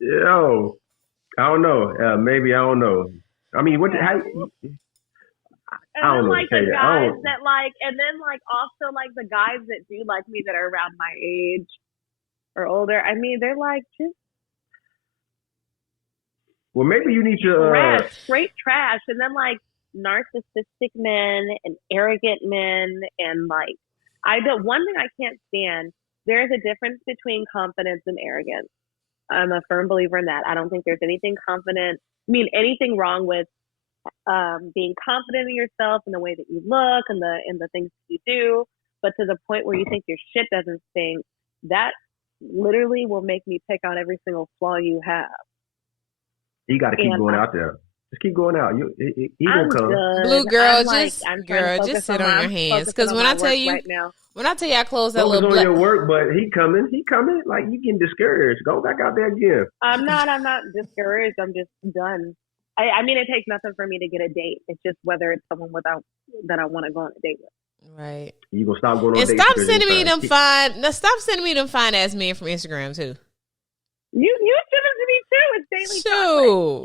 Yo, I don't know. Maybe I don't know. I mean, what? How? And then like the guys that like, and then like also like the guys that do like me that are around my age or older. I mean, they're like just. Well, maybe you need your straight trash, and then like narcissistic men and arrogant men, and like one thing I can't stand. There is a difference between confidence and arrogance. I'm a firm believer in that. I don't think there's anything anything wrong with being confident in yourself and the way that you look and the things that you do, but to the point where you think your shit doesn't stink, that literally will make me pick out every single flaw you have. You got to keep going out there. Just keep going out. He gonna come. Blue girl, just sit on your hands. Because when I tell you, I close that little. Focus on your work, but he coming. Like you getting discouraged. Go back out there again. I'm not discouraged. I'm just done. I mean, it takes nothing for me to get a date. It's just whether it's someone that I want to go on a date with. Right. You gonna stop going on dates? And stop sending me them fine. Stop sending me them fine ass men from Instagram too. You send them to me too. It's daily. True.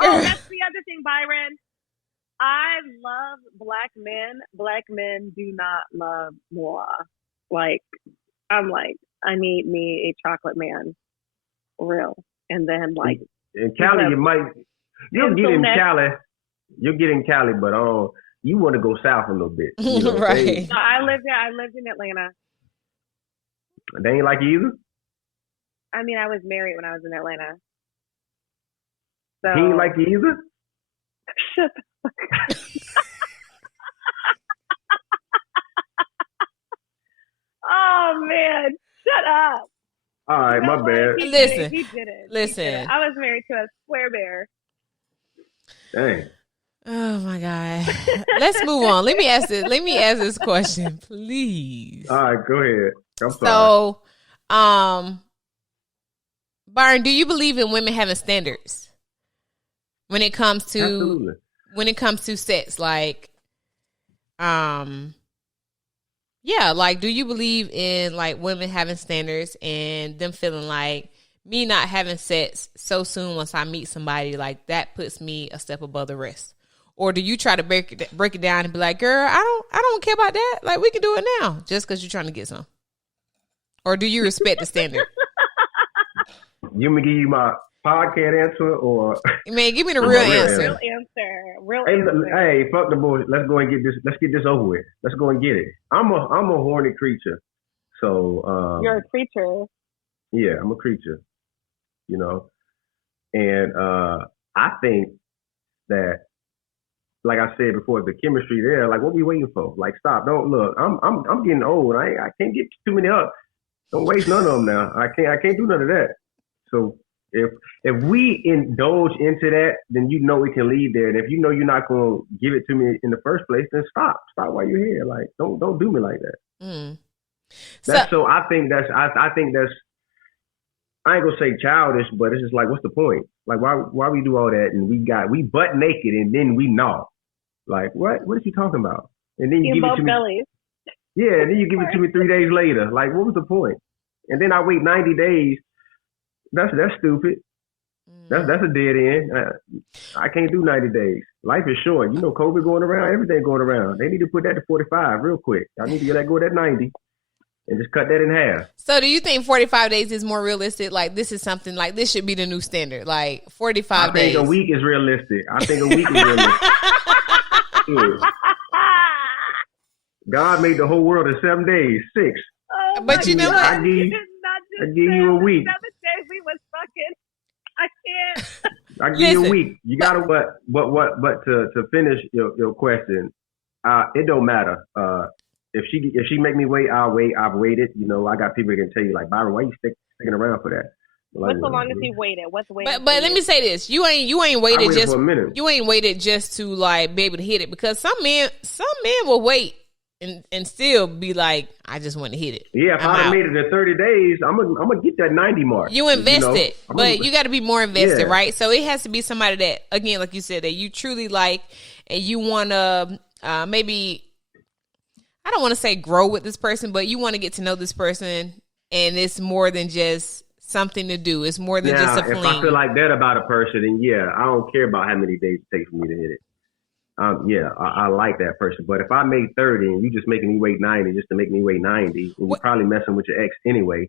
Oh, that's the other thing, Byron. I love black men. Black men do not love moi. Like, I'm like, I need me a chocolate man. Real. And then like in Cali you'll get in Cali. You'll get in Cali, but you want to go south a little bit. You know, right. No, I lived in Atlanta. They ain't like you either? I mean, I was married when I was in Atlanta. So, he ain't like you either? Shut the fuck up. Oh, man. Shut up. All right, my bad. He did it. Listen. I was married to a square bear. Dang. Oh my God. Let's move on. Let me ask this question, please. All right, go ahead. I'm sorry. So, Byron, do you believe in women having standards when it comes to sex? Like, yeah, like, do you believe in like women having standards and them feeling like me not having sex so soon once I meet somebody, like that puts me a step above the rest? Or do you try to break it down and be like, girl, I don't care about that. Like, we can do it now just because you're trying to get some. Or do you respect the standard? You want me to give you my podcast answer or? Man, give me the real answer. Real answer. Hey, fuck the bullshit. Let's go and get this. Let's get this over with. Let's go and get it. I'm a horny creature. So you're a creature. Yeah, I'm a creature. You know, and I think that, like I said before, the chemistry there. Like, what we waiting for? Like, stop. Don't look. I'm getting old. I can't get too many up. Don't waste none of them now. I can't do none of that. So if we indulge into that, then you know it can lead there. And if you know you're not going to give it to me in the first place, then stop while you're here. Like, don't do me like that. Mm. I think that's I ain't gonna say childish, but it's just like, what's the point? Like, why we do all that and we butt naked and then we gnaw? Like, what is he talking about? And then you give it to me. Bellies. Yeah, and then you give it to me 3 days later. Like, what was the point? And then I wait 90 days. That's stupid. That's a dead end. I can't do 90 days. Life is short. You know, COVID going around, everything going around. They need to put that to 45 real quick. I need to get that go at 90 and just cut that in half. So do you think 45 days is more realistic? Like, this is something like this should be the new standard. Like 45 days. I think a week is realistic. Yeah. God made the whole world in 7 days, 6. Oh, but you know what? I give you a week. 7 days we was fucking. I can't. I give you a week. You gotta, but to finish your question, it don't matter. If she make me wait, I'll wait. I've waited. You know, I got people that can tell you like, Byron, why you sticking around for that? Like, what's the longest you waited? What's waiting? But let me say this: you ain't waited just for a minute. You ain't waited just to like be able to hit it, because some men will wait and still be like, I just want to hit it. Yeah, if I made it in 30 days, I'm gonna get that 90 mark. You invested, but you got to be more invested, right? So it has to be somebody that, again, like you said, that you truly like, and you want to maybe, I don't want to say grow with this person, but you want to get to know this person, and it's more than just something to do. It's more than just a fling. If I feel like that about a person, then I don't care about how many days it takes for me to hit it. I like that person. But if I made 30 and you just making me wait 90 just to make me wait 90, and you're probably messing with your ex anyway,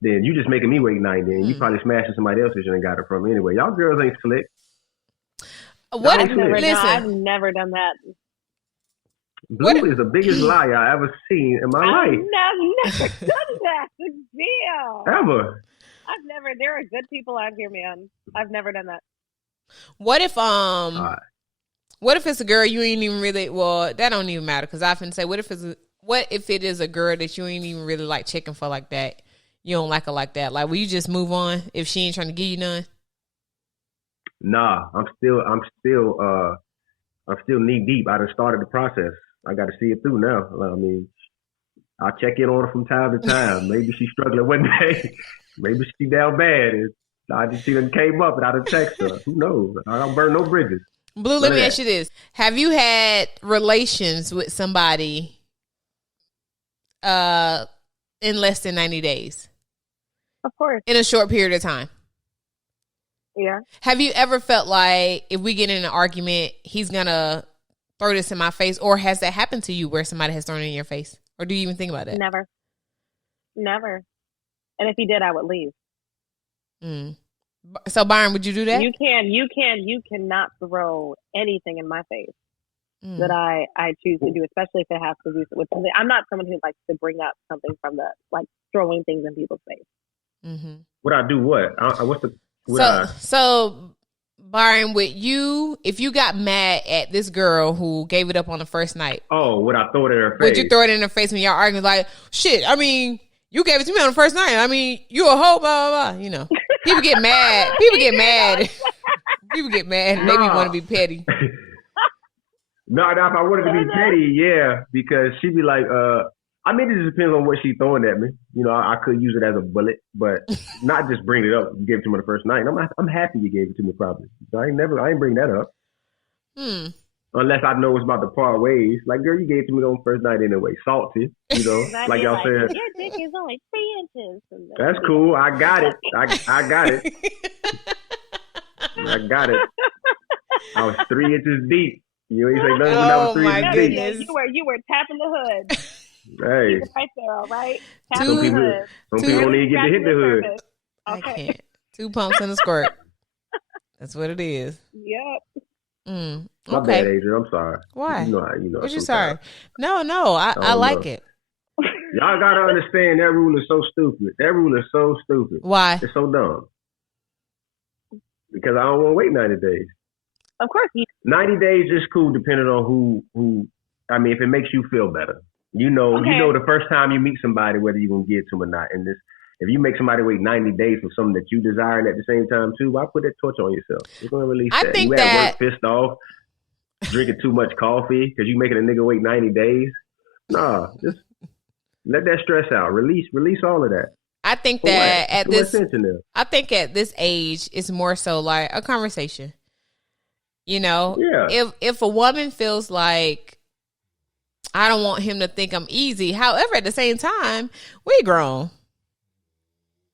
then you just making me wait 90 and you probably smashing somebody else that you ain't got it from anyway. Y'all girls ain't slick. I've never done that. Bleu is the biggest liar I ever seen in my life. I've never done that. Damn. Ever. I've never. There are good people out here, man. I've never done that. What if it's a girl you ain't even really, well, that don't even matter, because I often say, what if it is a girl that you ain't even really like checking for like that? You don't like her like that. Like, will you just move on if she ain't trying to give you none? Nah, I'm still knee deep. I done started the process. I got to see it through now. I mean, I check in on her from time to time. Maybe she's struggling one day. Maybe she's down bad. She done came up and I done text her. Who knows? I don't burn no bridges. Bleu, let me ask you this. Have you had relations with somebody in less than 90 days? Of course. In a short period of time? Yeah. Have you ever felt like if we get in an argument, he's going to throw this in my face? Or has that happened to you where somebody has thrown it in your face? Or do you even think about that? Never. And if he did, I would leave. So Byron, would you do that? You cannot throw anything in my face that I choose to do, especially if it has to do with something. I'm not someone who likes to bring up something from the, like, throwing things in people's face. Mm-hmm. Would I do what? So Byron, if you got mad at this girl who gave it up on the first night? Oh, would I throw it in her face? Would you throw it in her face when y'all arguing like, shit, I mean, you gave it to me on the first night. I mean, you a hoe, blah, blah, blah. You know, people get mad. People get mad and maybe want to be petty. No, if I wanted to be petty, yeah, because she'd be like, I mean, it just depends on what she's throwing at me. You know, I could use it as a bullet, but not just bring it up. You gave it to me the first night. I'm happy you gave it to me probably. So I ain't bring that up. Unless I know it's about to part ways. Like, girl, you gave it to me on the first night anyway. Salty, you know, like y'all said. Your dick is only 3 inches. That's cool. I got it. I got it. I got it. I was 3 inches deep. You ain't say nothing when I was 3 inches deep. Yeah, you were tapping the hood. Hey. Right there, all right? Some people don't even get to hit the hood. Okay. I can't. 2 pumps and a squirt. That's what it is. Yep. My bad, Adrian. I'm sorry. Why? You know. What you sorry? No. I like it. Y'all gotta understand that rule is so stupid. That rule is so stupid. Why? It's so dumb. Because I don't want to wait 90 days. Of course. 90 days is cool depending on who. I mean, if it makes you feel better. You know the first time you meet somebody whether you're gonna get to them or not. And if you make somebody wait 90 days for something that you desire and at the same time too, why put that torch on yourself? You're gonna release that. Think you at work pissed off, drinking too much coffee because you making a nigga wait 90 days. Nah, just let that stress out. Release all of that. I think that at this age, it's more so like a conversation. You know, if a woman feels like I don't want him to think I'm easy, however, at the same time, we grown.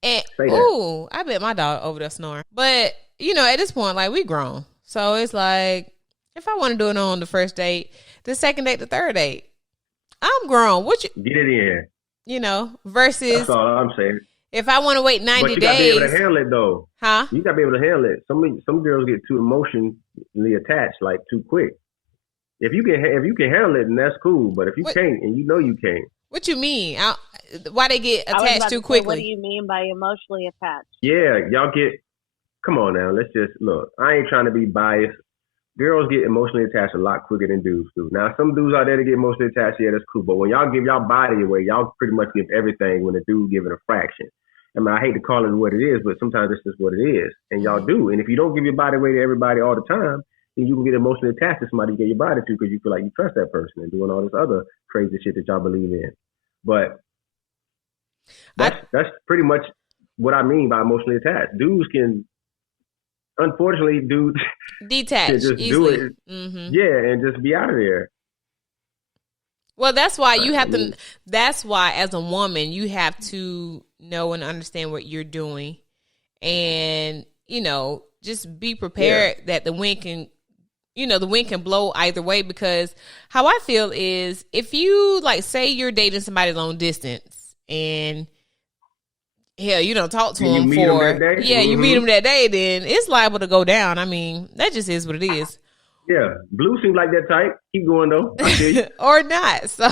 And I bet my dog over there snoring. But you know, at this point, like, we grown, so it's like if I want to do it on the first date, the second date, the third date, I'm grown. What you get it in? You know, versus that's all I'm saying. If I want to wait 90 days, you gotta be able to handle it though. Huh? You gotta be able to handle it. Some girls get too emotionally attached, like too quick. If you can handle it, then that's cool. But if you can't, and you know you can't. What you mean? Why they get attached too quickly? What do you mean by emotionally attached? Yeah, y'all get. Come on now, let's just look. I ain't trying to be biased. Girls get emotionally attached a lot quicker than dudes do. Now, some dudes out there that get emotionally attached, yeah, that's cool. But when y'all give y'all body away, y'all pretty much give everything when a dude give it a fraction. I mean, I hate to call it what it is, but sometimes it's just what it is. And y'all do. And if you don't give your body away to everybody all the time, then you can get emotionally attached to somebody you get your body to because you feel like you trust that person and doing all this other crazy shit that y'all believe in. But that's pretty much what I mean by emotionally attached. Dudes can, unfortunately, detach can just easily. do it. Mm-hmm. Yeah, and just be out of there. Well, that's why you have to. That's why, as a woman, you have to know and understand what you're doing, and just be prepared that the wind can, the wind can blow either way. Because how I feel is, if you say you're dating somebody long distance, and hell, you don't talk to them for you meet them that day, then it's liable to go down. I mean, that just is what it is. Yeah, Blue seems like that type. Keep going though. I see you. Or not. So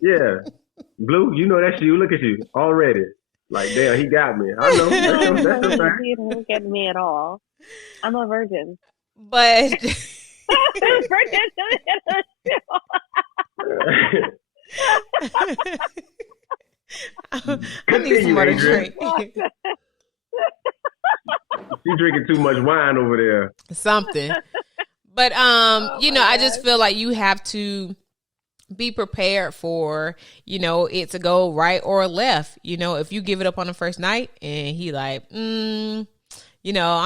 yeah, Blue, that's you. Look at you already. Like, damn, he got me. I know. That's a fact. He didn't get me at all. I'm a virgin. But I need some more to drink. She's drinking too much wine over there. Something. But I just feel like you have to be prepared for, it to go right or left. If you give it up on the first night and he like, I'm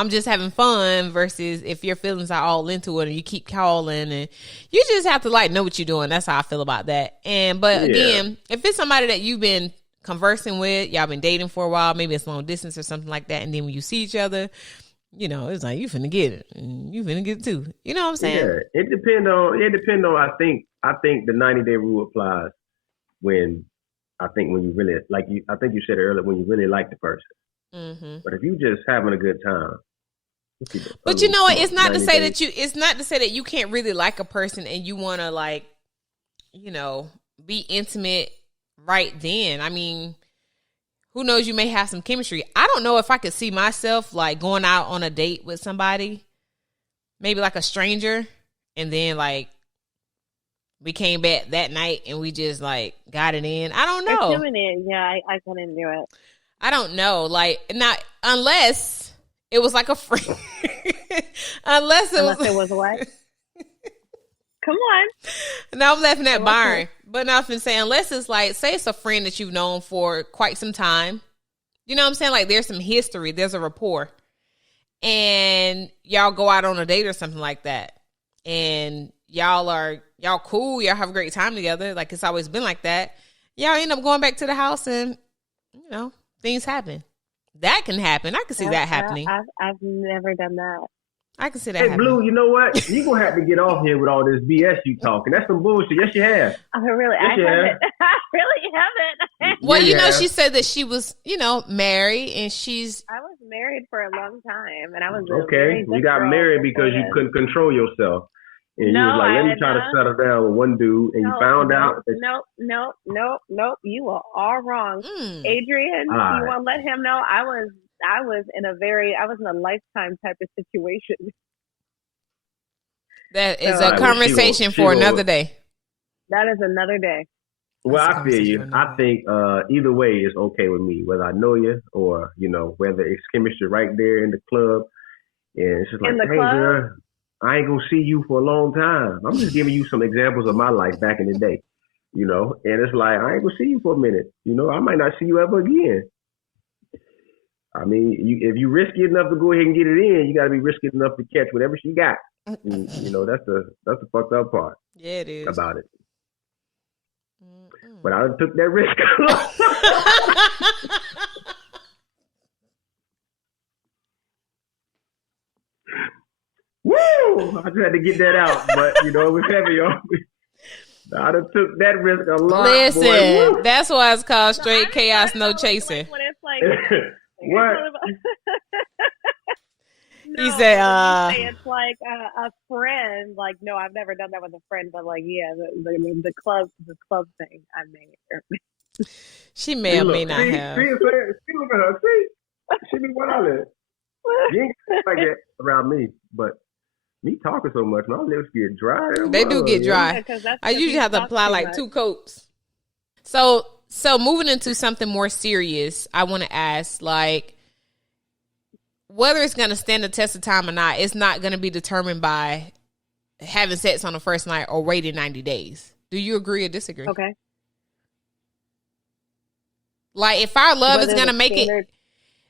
just having fun, versus if your feelings are all into it and you keep calling, and you just have to know what you're doing. That's how I feel about that. But again, if it's somebody that you've been conversing with, y'all been dating for a while, maybe it's long distance or something like that, and then when you see each other, it's like, you finna get it, and you finna get it too. You know what I'm saying? Yeah, it depends on. I think the 90-day rule applies when you really I think you said it earlier, when you really like the person. Mm-hmm. But if you just having a good time, but it's not to say that you can't really like a person and you want to be intimate right then. I mean, who knows? You may have some chemistry. I don't know if I could see myself going out on a date with somebody, maybe a stranger, and then we came back that night and we just got it in. I don't know. Yeah, I couldn't do it. I don't know. Not unless it was a friend. unless it was what? Come on. Now I'm laughing at Byron. But now I'm saying, unless it's say it's a friend that you've known for quite some time. You know what I'm saying? There's some history. There's a rapport. And y'all go out on a date or something like that. And y'all cool. Y'all have a great time together. It's always been like that. Y'all end up going back to the house and, things happen. That can happen. I can see that happening. I've never done that. I can see that. Hey, happening. Blue, you know what? You gonna have to get off here with all this BS you talking. That's some bullshit. Yes, you have. I really haven't. I really haven't. Well, she said that she was, married, and I was married for a long time, and I was okay. You got married because you couldn't control yourself, and you was like, "Let me try to settle down with one dude," and you found out. Nope. You are all wrong, Adrian. You want to let him know I was in a lifetime type of situation. That is a conversation for another day. That is another day. Well, I feel you. I think either way is okay with me, whether I know you or, whether it's chemistry right there in the club. And it's just like, hey, girl, I ain't going to see you for a long time. I'm just giving you some examples of my life back in the day, and it's like, I ain't going to see you for a minute. I might not see you ever again. I mean, if you risky enough to go ahead and get it in, you got to be risky enough to catch whatever she got. And, that's the fucked up part. Yeah, it is. About it. But I took that risk. Woo! I just had to get that out, but it was heavy on me. I done took that risk a lot. Listen, that's why it's called straight chaos, no chasing. When it's what? He said, it's like a friend. No, I've never done that with a friend, but the club thing I made. She may or may not have. See, look at her. See, she be wild. You ain't like that around me, but me talking so much, my lips get dry. They do get dry. I usually have to apply 2 coats. So moving into something more serious, I want to ask, whether it's going to stand the test of time or not, it's not going to be determined by having sex on the first night or waiting 90 days. Do you agree or disagree? Okay. Like, if our love is going to make it,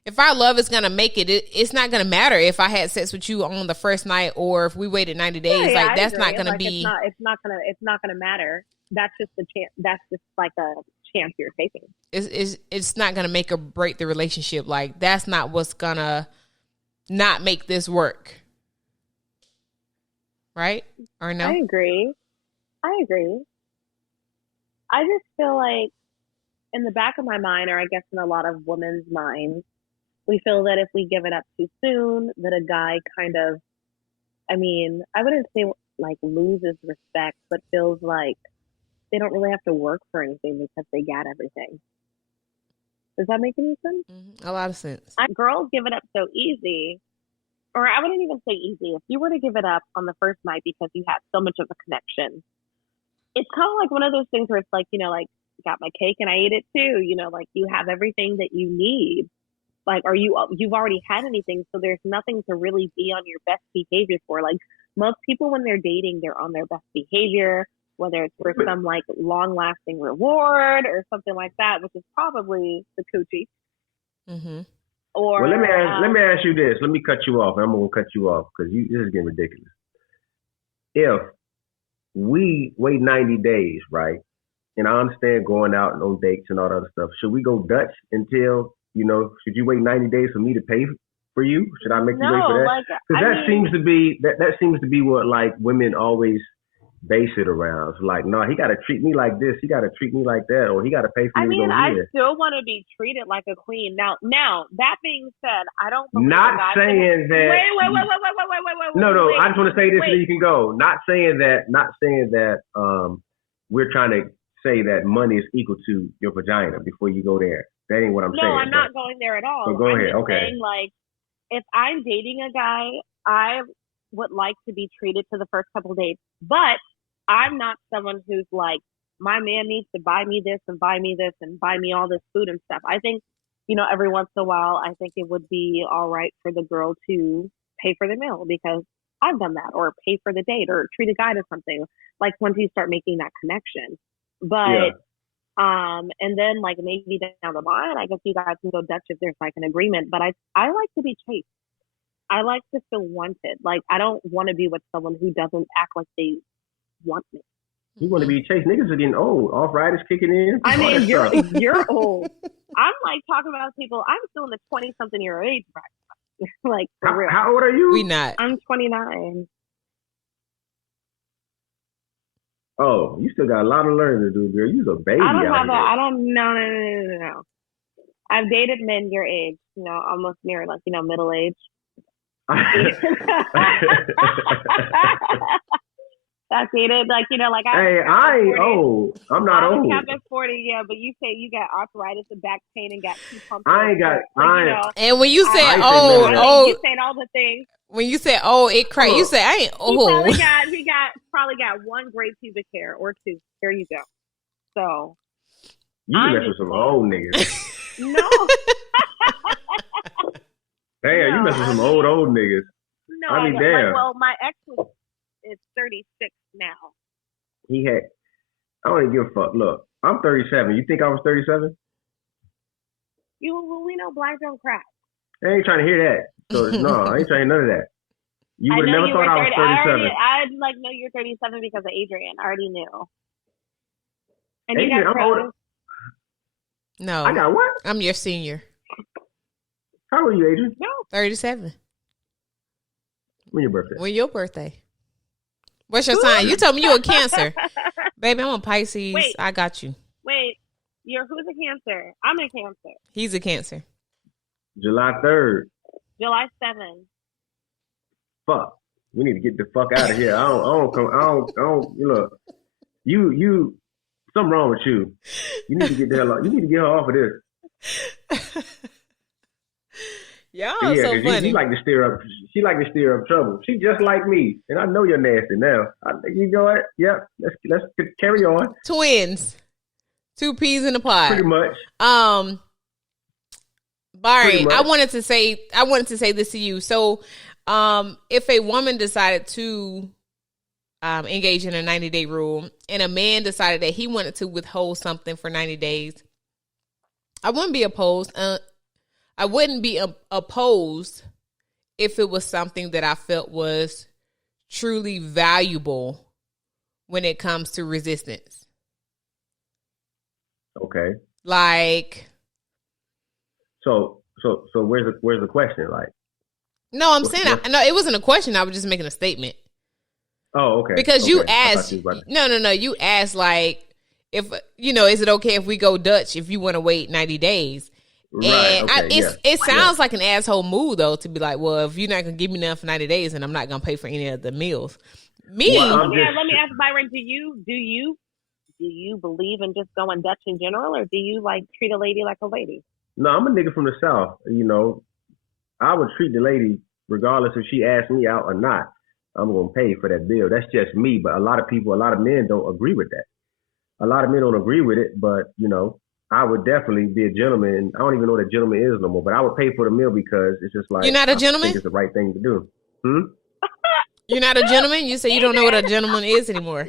it's not going to matter if I had sex with you on the first night or if we waited 90 days. Yeah, like, that's not going to be. It's not going to matter. That's just the chance. That's just like a chance you're taking. It's not going to make or break the relationship. Like, that's not what's going to not make this work. Right? Or no? I agree. I just feel like in the back of my mind, or I guess in a lot of women's minds, we feel that if we give it up too soon, that a guy kind of, I mean, I wouldn't say like loses respect, but feels like they don't really have to work for anything because they got everything. Does that make any sense? Mm-hmm. A lot of sense. Girls give it up so easy, or I wouldn't even say easy. If you were to give it up on the first night because you had so much of a connection, it's kind of like one of those things where it's like, you know, like, got my cake and I ate it too. You know, like you have everything that you need. Like, or you've already had anything, so there's nothing to really be on your best behavior for. Like, most people when they're dating, they're on their best behavior, whether it's for some like long-lasting reward or something like that, which is probably the coochie. Mm-hmm. Or well, let me ask you this. Let me cut you off. I'm gonna cut you off because this is getting ridiculous. If we wait 90 days, right? And I understand going out and on dates and all that other stuff. Should we go Dutch until, you know, should you wait 90 days for me to pay for you? Should I make you wait for that? Because seems to be what like women always base it around. It's like, no, he got to treat me like this. He got to treat me like that, or he got to pay for me to go here. I still want to be treated like a queen. Now, that being said, I don't believe not saying that. Wait. No. I just want to say this so you can go. Not saying that. We're trying to say that money is equal to your vagina before you go there. That ain't what I'm saying. No, I'm not going there at all. So go ahead. Okay. Saying, like, if I'm dating a guy, I would like to be treated to the first couple of dates, but I'm not someone who's like, my man needs to buy me this and buy me this and buy me all this food and stuff. I think, you know, every once in a while, I think it would be all right for the girl to pay for the meal because I've done that, or pay for the date, or treat a guy to something, like once you start making that connection. But, and then like maybe down the line, I guess you guys can go Dutch if there's like an agreement, but I like to be chased. I like to feel wanted. Like, I don't want to be with someone who doesn't act like they want me. You want to be chased? Niggas are getting old. Arthritis kicking in. I mean, you're old. I'm like talking about people. I'm still in the 20-something year age bracket. Like, for real. How old are you? We not. I'm 29. Oh, you still got a lot of learning to do, girl. You're a baby. No. I've dated men your age, you know, almost near like, you know, middle age. That's dated, like, you know, like I ain't old. I'm not old. I'm 40, yeah, but you say you got arthritis and back pain and got two pumps. And when you say old, you saying all the things. When you say old, it crazy. You say I ain't old. He probably got one gray pubic hair or two. There you go. So you mess with some old niggas. No. Damn, you mess with some old niggas. No, I mean, damn. Like, well, my ex is 36 now. I don't even give a fuck. Look, I'm 37. You think I was 37? We know black don't crack. I ain't trying to hear that. So no, I ain't trying to hear none of that. You would never thought I was 37. I'd like know you're 37 because of Adrian. I already knew. And Adrian, you got I'm older. No. I got what? I'm your senior. How old are you, Adrian? No. 37. When your birthday? When your birthday? What's your sign? You told me you a Cancer. Baby, I'm a Pisces. Wait. I got you. Wait. Who's a Cancer? I'm a Cancer. He's a Cancer. July 3rd. July 7th. Fuck. We need to get the fuck out of here. I don't look. You something wrong with you. You need to get the hell out. You need to get her off of this. Y'all so funny. She like to stir up trouble. She just like me, and I know you're nasty now. You know what? Yep. Let's carry on. Twins, 2 peas in a pod. Pretty much. Byron, I wanted to say this to you. So, if a woman decided to engage in a 90-day rule, and a man decided that he wanted to withhold something for 90 days, I wouldn't be opposed. I wouldn't be opposed if it was something that I felt was truly valuable when it comes to resistance. Okay. Like. So where's the question? Like. No, I'm saying no. It wasn't a question. I was just making a statement. Oh, okay. Because you asked. No. You asked like, if is it okay if we go Dutch if you want to wait 90 days? Right. And it sounds like an asshole move though to be like, well, if you're not gonna give me enough for 90 days, and I'm not gonna pay for any of the meals. Let me ask Byron. Do you believe in just going Dutch in general, or do you like treat a lady like a lady? No, I'm a nigga from the South. I would treat the lady regardless if she asked me out or not. I'm gonna pay for that bill. That's just me. But a lot of men don't agree with that. A lot of men don't agree with it. But I would definitely be a gentleman. I don't even know what a gentleman is no more. But I would pay for the meal because it's just like, you're not a gentleman. I think it's the right thing to do. You're not a gentleman? You say you don't know what a gentleman is anymore.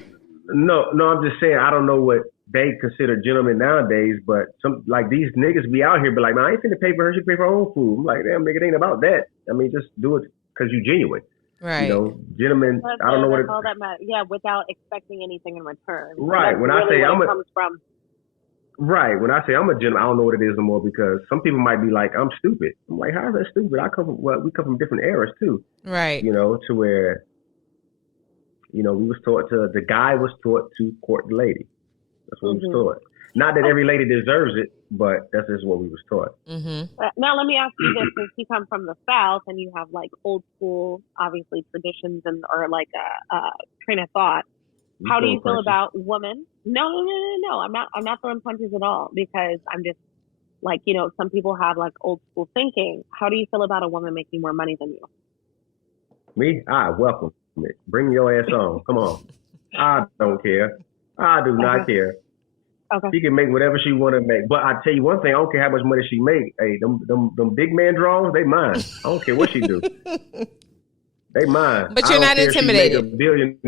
No, I'm just saying I don't know what they consider gentlemen nowadays, but some like these niggas be out here be like, man, I ain't finna pay for her, she pay for her own food. I'm like, damn nigga, it ain't about that. I mean, just do it because you genuine. Right. Gentlemen, I don't know what all that matters. Yeah, without expecting anything in return. Right. That's when really I say comes from. Right. When I say I'm a gentleman, I don't know what it is no more because some people might be like, I'm stupid. I'm like, how is that stupid? We come from different eras too. Right. To where, the guy was taught to court the lady. That's what we was taught. Not that every lady deserves it, but that's just what we was taught. Mm-hmm. Now let me ask you this: since you come from the South and you have like old school, obviously traditions or like a train of thought, how do you feel about women? No. I'm not throwing punches at all because I'm just like some people have like old school thinking. How do you feel about a woman making more money than you? Me, I welcome it. Bring your ass on. Come on. I don't care. I do not care. Okay. She can make whatever she want to make. But I tell you one thing, I don't care how much money she make. Hey, them big man draws, they mine. I don't care what she do. They mine. But you're not intimidated. $1 billion.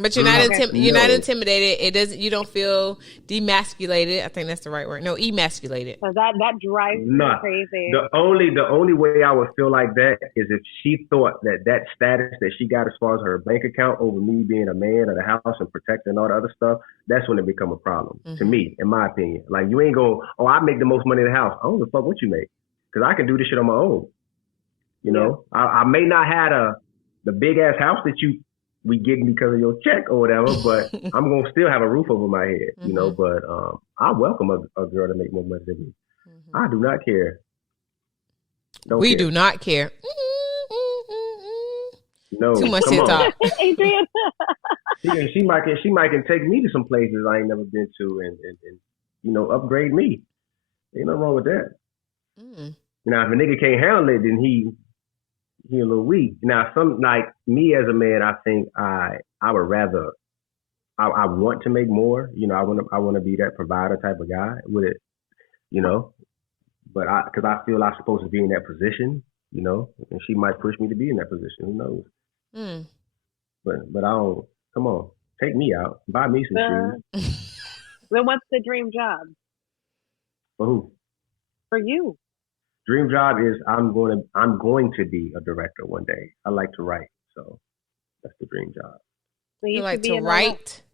But you're not you're not intimidated. It doesn't. You don't feel demasculated. I think that's the right word. No, emasculated. So that drives me crazy. The only way I would feel like that is if she thought that status that she got as far as her bank account over me being a man of the house and protecting all the other stuff. That's when it become a problem to me, in my opinion. Like you ain't go, I make the most money in the house. I don't give a fuck what you make because I can do this shit on my own. I may not have the big ass house that we getting because of your check or whatever, but I'm gonna still have a roof over my head, But I welcome a girl to make more money than me. I do not care. We do not care. No, too much to talk. Adrian. she might can take me to some places I ain't never been to and upgrade me. Ain't nothing wrong with that. Now if a nigga can't handle it, then he a little weak. Now, some like me as a man, I think I would rather. I want to make more. I want to be that provider type of guy with it. But because I feel I'm supposed to be in that position. And she might push me to be in that position. Who knows? But I don't. Come on, take me out, buy me some shoes. Then what's the dream job? For who? For you. Dream job is I'm going to be a director one day. I like to write, so that's the dream job. So you like to write?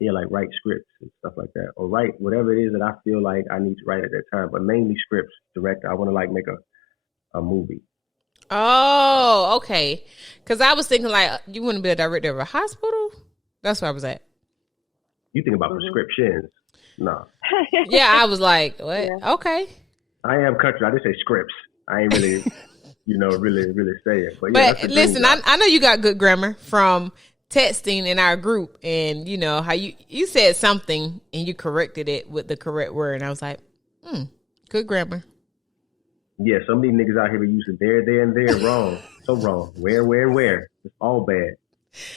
Yeah, like write scripts and stuff like that, or write whatever it is that I feel like I need to write at that time. But mainly scripts, director. I want to make a movie. Oh, okay. Because I was thinking like you want to be a director of a hospital. That's where I was at. You think about prescriptions? No. Yeah, I was like, what? Yeah. Okay. I am country. I just say scripts. I ain't really, really say it. But listen, I know you got good grammar from texting in our group, and how you said something and you corrected it with the correct word, and I was like, good grammar. Yeah, some of these niggas out here be using there, and there wrong. So wrong. Where. It's all bad.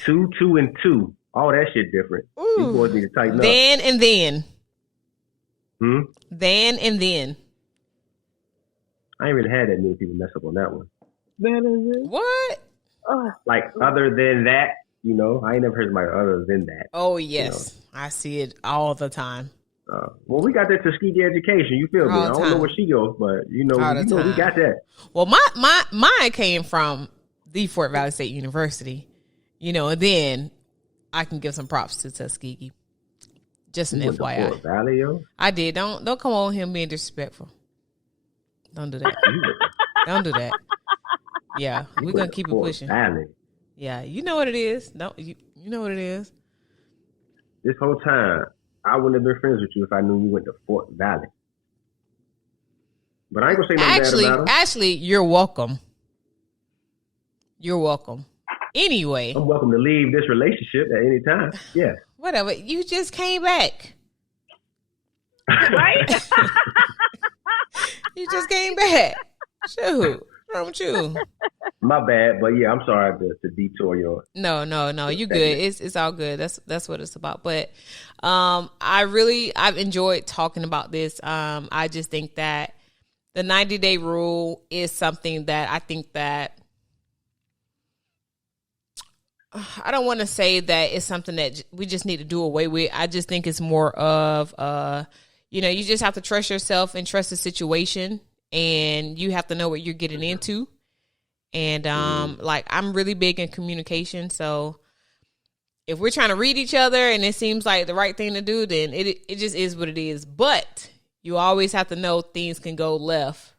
2, 2, and 2. All that shit different. Ooh. These boys need to tighten up. Then and then. Then and then. I ain't really had that many people mess up on that one. That is it. What? Like other than that, I ain't never heard somebody other than that. Oh yes, I see it all the time. Well, we got that Tuskegee education. You feel me? I don't know where she goes, but we got that. Well, mine came from the Fort Valley State University, and then I can give some props to Tuskegee. Just an FYI. Fort Valley, yo? I did. Don't come on him being disrespectful. Don't do that. Don't do that. Yeah, we're gonna keep it pushing. Valley. Yeah, you know what it is. You know what it is. This whole time, I wouldn't have been friends with you if I knew you went to Fort Valley. But I ain't gonna say nothing bad about him. Actually, you're welcome. You're welcome. Anyway, I'm welcome to leave this relationship at any time. Yeah. Whatever. You just came back. Right? You just came back. Shoot. What's wrong with you? My bad, but yeah, I'm sorry to detour your. No, you good. It's all good. That's what it's about. But I've enjoyed talking about this. I just think that the 90-day rule is something that I think that I don't want to say that it's something that we just need to do away with. I just think it's more of you just have to trust yourself and trust the situation, and you have to know what you're getting into. And I'm really big in communication, so if we're trying to read each other and it seems like the right thing to do, then it just is what it is. But you always have to know things can go left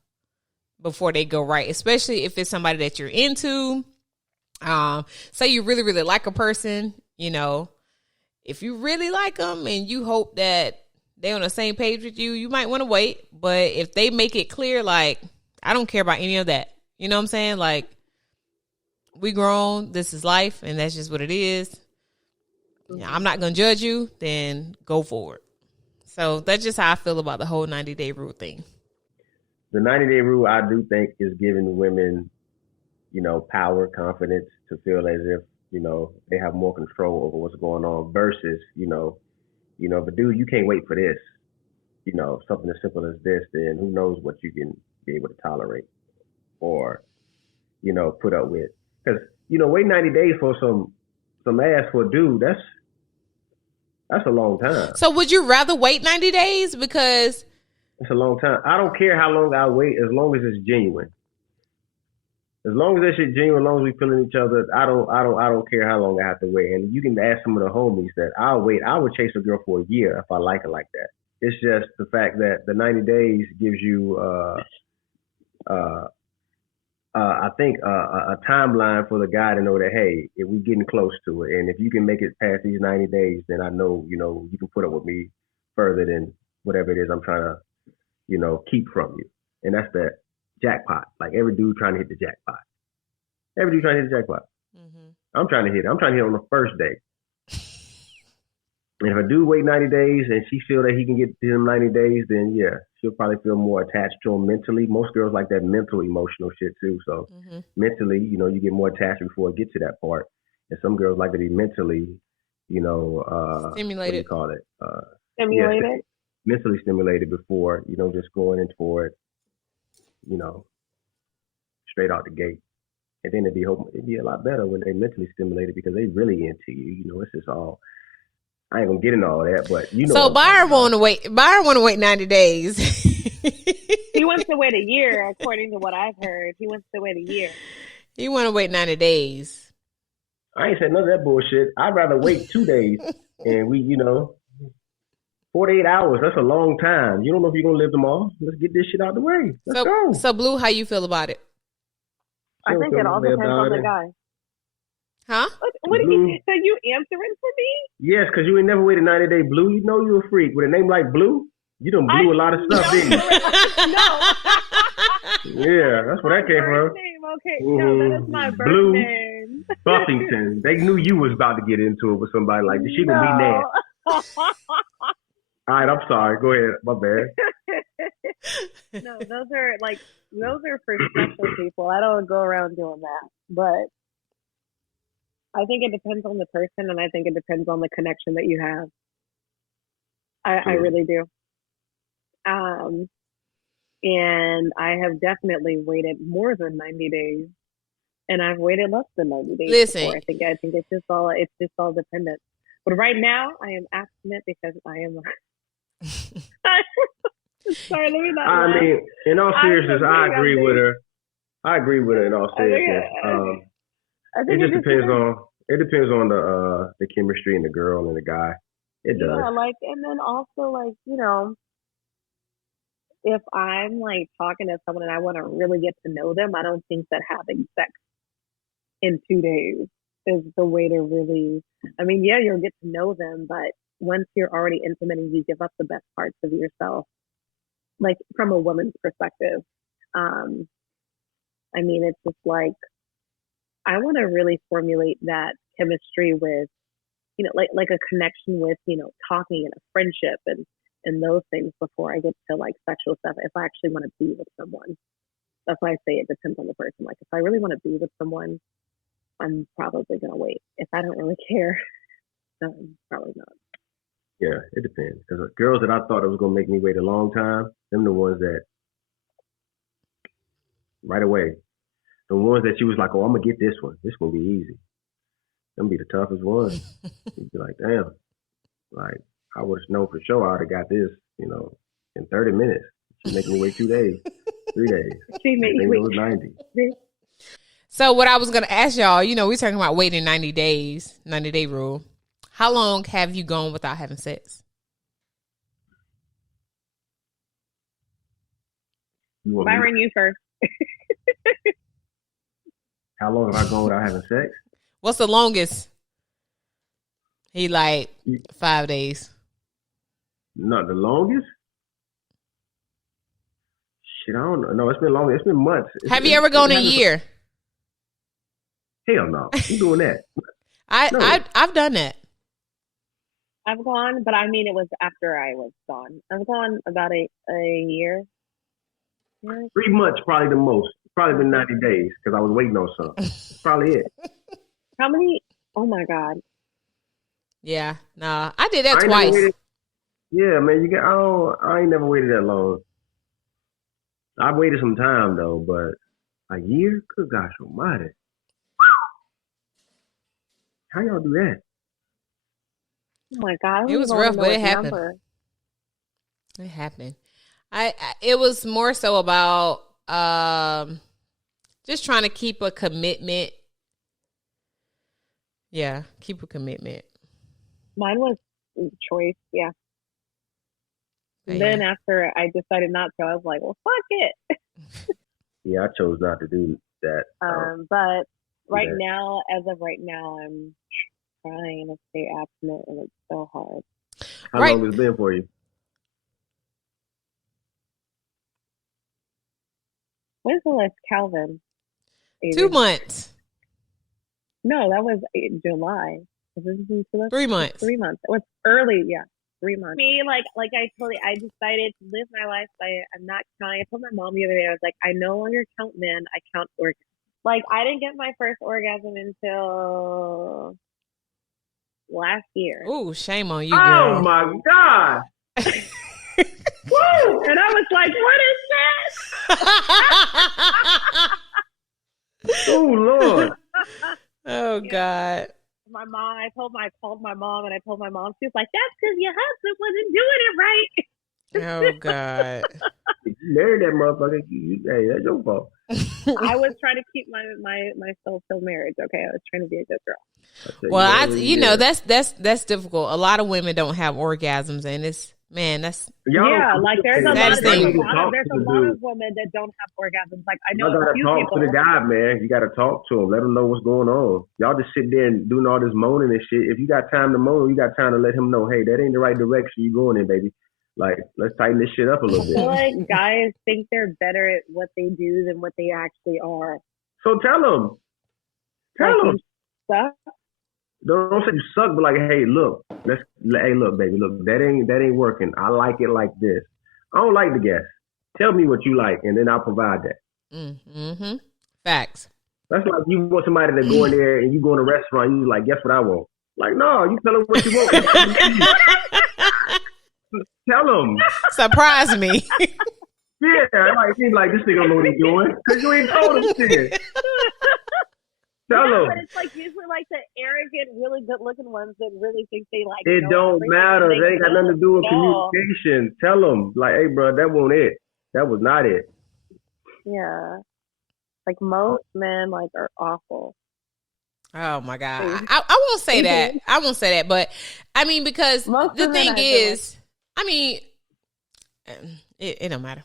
before they go right, especially if it's somebody that you're into. Say you really, really like a person, if you really like them and you hope that they're on the same page with you, you might want to wait. But if they make it clear, like, I don't care about any of that. You know what I'm saying? Like, we grown, this is life, and that's just what it is. I'm not going to judge you, then go forward. So that's just how I feel about the whole 90-day rule thing. The 90-day rule, I do think, is giving women, power, confidence to feel as if, they have more control over what's going on versus, but dude, you can't wait for this. Something as simple as this, then who knows what you can be able to tolerate or, put up with. Because, wait 90 days for some ass for a dude, that's a long time. So would you rather wait 90 days? Because it's a long time. I don't care how long I wait as long as it's genuine. As long as that shit genuine, as long as we feeling each other, I don't care how long I have to wait. And you can ask some of the homies that I'll wait. I would chase a girl for a year if I like her like that. It's just the fact that the 90 days gives you I think a timeline for the guy to know that, hey, if we're getting close to it, and if you can make it past these 90 days, then I know, you can put up with me further than whatever it is I'm trying to, keep from you. And that's the jackpot. Like every dude trying to hit the jackpot. Every dude trying to hit the jackpot. Mm-hmm. I'm trying to hit it. I'm trying to hit it on the first day. And if a dude wait 90 days and she feel that he can get to them 90 days, then yeah, she'll probably feel more attached to him mentally. Most girls like that mental, emotional shit too. So mentally, you get more attached before it gets to that part. And some girls like to be mentally, stimulated. What do you call it? Stimulated? Yeah, mentally stimulated before, just going in for it, straight out the gate. And then it'd be a lot better when they mentally stimulated because they really into you. It's just all. I ain't gonna get into all that, but So Byron want to wait. Byron want to wait 90 days. He wants to wait a year, according to what I've heard. He wants to wait a year. He want to wait 90 days. I ain't said none of that bullshit. I'd rather wait 2 days and we, 48 hours. That's a long time. You don't know if you're gonna live tomorrow. Let's get this shit out of the way. Let's go. So Blue, how you feel about it? I think it all depends on the guy. Huh? What did you? So you answering for me? Yes, because you ain't never waited 90 day Blue. You know you a freak. With a name like Blue, you done blew a lot of stuff, didn't you? No. Yeah, that's where that came from. Name. Okay, no, that is my birth Blue name. Buffington. They knew you was about to get into it with somebody like this. She gonna be mad. All right, I'm sorry. Go ahead. My bad. No, those are for special people. I don't go around doing that. But I think it depends on the person, and I think it depends on the connection that you have. I really do. And I have definitely waited more than 90 days. And I've waited less than 90 days Listen. before. I think it's just all dependent. But right now I am abstinent because I am sorry, let me not laugh. I mean, in all seriousness, I agree with her. I agree with her in all seriousness. It just depends on the chemistry and the girl and the guy. It does. Yeah, like, and then also, like, you know, if I'm like talking to someone and I want to really get to know them, I don't think that having sex in 2 days is the way to really. I mean, yeah, you'll get to know them, but once you're already intimate and you give up the best parts of yourself, like from a woman's perspective, I mean, it's just like I want to really formulate that chemistry with, you know, like a connection with, you know, talking and a friendship and those things before I get to like sexual stuff. If I actually want to be with someone, that's why I say it depends on the person. Like if I really want to be with someone, I'm probably gonna wait. If I don't really care, probably not. Yeah, it depends. Because girls that I thought it was gonna make me wait a long time, them the ones that right away. The ones that you was like, oh, I'm gonna get this one. This gonna be easy. Them be the toughest ones. You'd be like, damn. Like I would have known for sure I would have got this, you know, in 30 minutes. She's making me wait 2 days, 3 days. She made me wait 90. So what I was going to ask y'all, you know, we're talking about waiting 90 days, 90-day rule. How long have you gone without having sex? Byron, you first. How long have I gone without having sex? What's the longest? He like 5 days. Not the longest? Shit, I don't know. No, it's been long. It's been months. Have you ever gone a year? Hell no. You doing that? I've done that. I've gone, but I mean it was after I was gone. I've gone about a year. 3 months, probably the most. Probably been 90 days because I was waiting on something. Probably it. How many? Oh my God. Yeah, nah. I did that twice. Yeah, man, I ain't never waited that long. I've waited some time though, but a year? Good gosh almighty. How y'all do that? Oh my God. It was rough, but it happened. It happened. It was more so about just trying to keep a commitment. Yeah, keep a commitment. Mine was choice, yeah. And then after I decided not to, I was like, well, fuck it. Yeah, I chose not to do that. But right now, as of right now, I'm trying to stay abstinent, and it's so hard. How long has it been for you? When's the last Calvin? 2 months. No, that was July. 3 months. 3 months. It was early, yeah. 3 months. Me, like I decided to live my life. I'm not counting. I told my mom the other day, I was like, I no longer count men. I count orgasms. Like, I didn't get my first orgasm until last year. Ooh, shame on you, girl. Oh, my God. Woo! And I was like, what is that? Oh, Lord. Oh, God. My mom, I called my mom, and I told my mom, she was like, that's because your husband wasn't doing it right. Oh, God. If you married that motherfucker, hey, that's your fault. I was trying to keep my soul-filled marriage, okay? I was trying to be a good girl. Well, that's difficult. A lot of women don't have orgasms, and it's, man, that's... Yeah, like there's a lot of women that don't have orgasms. Like I know you gotta talk to the guy, man. You gotta talk to him. Let him know what's going on. Y'all just sit there and doing all this moaning and shit. If you got time to moan, you got time to let him know, hey, that ain't the right direction you going in, baby. Like, let's tighten this shit up a little bit. I feel like guys think they're better at what they do than what they actually are. So tell them. Tell them. Suck. Don't say you suck, but like, hey, look, look, baby, look, that ain't working. I like it like this. I don't like the gas. Tell me what you like, and then I'll provide that. Mm-hmm. Facts. That's like you want somebody to go in there and you go in a restaurant, you like, guess what I want? Like, no, you tell them what you want. Tell them. Surprise me. Yeah, Yeah, like seems like this nigga don't know what he's doing because you ain't told him shit. Tell him. But it's like usually like the arrogant, really good looking ones that really think they like. It don't matter. They ain't got nothing to do with communication. Tell them like, hey, bro, that wasn't it. That was not it. Yeah, like most men like are awful. Oh my God. I won't say that. I won't say that, but I mean, because the thing is, I mean, it don't matter.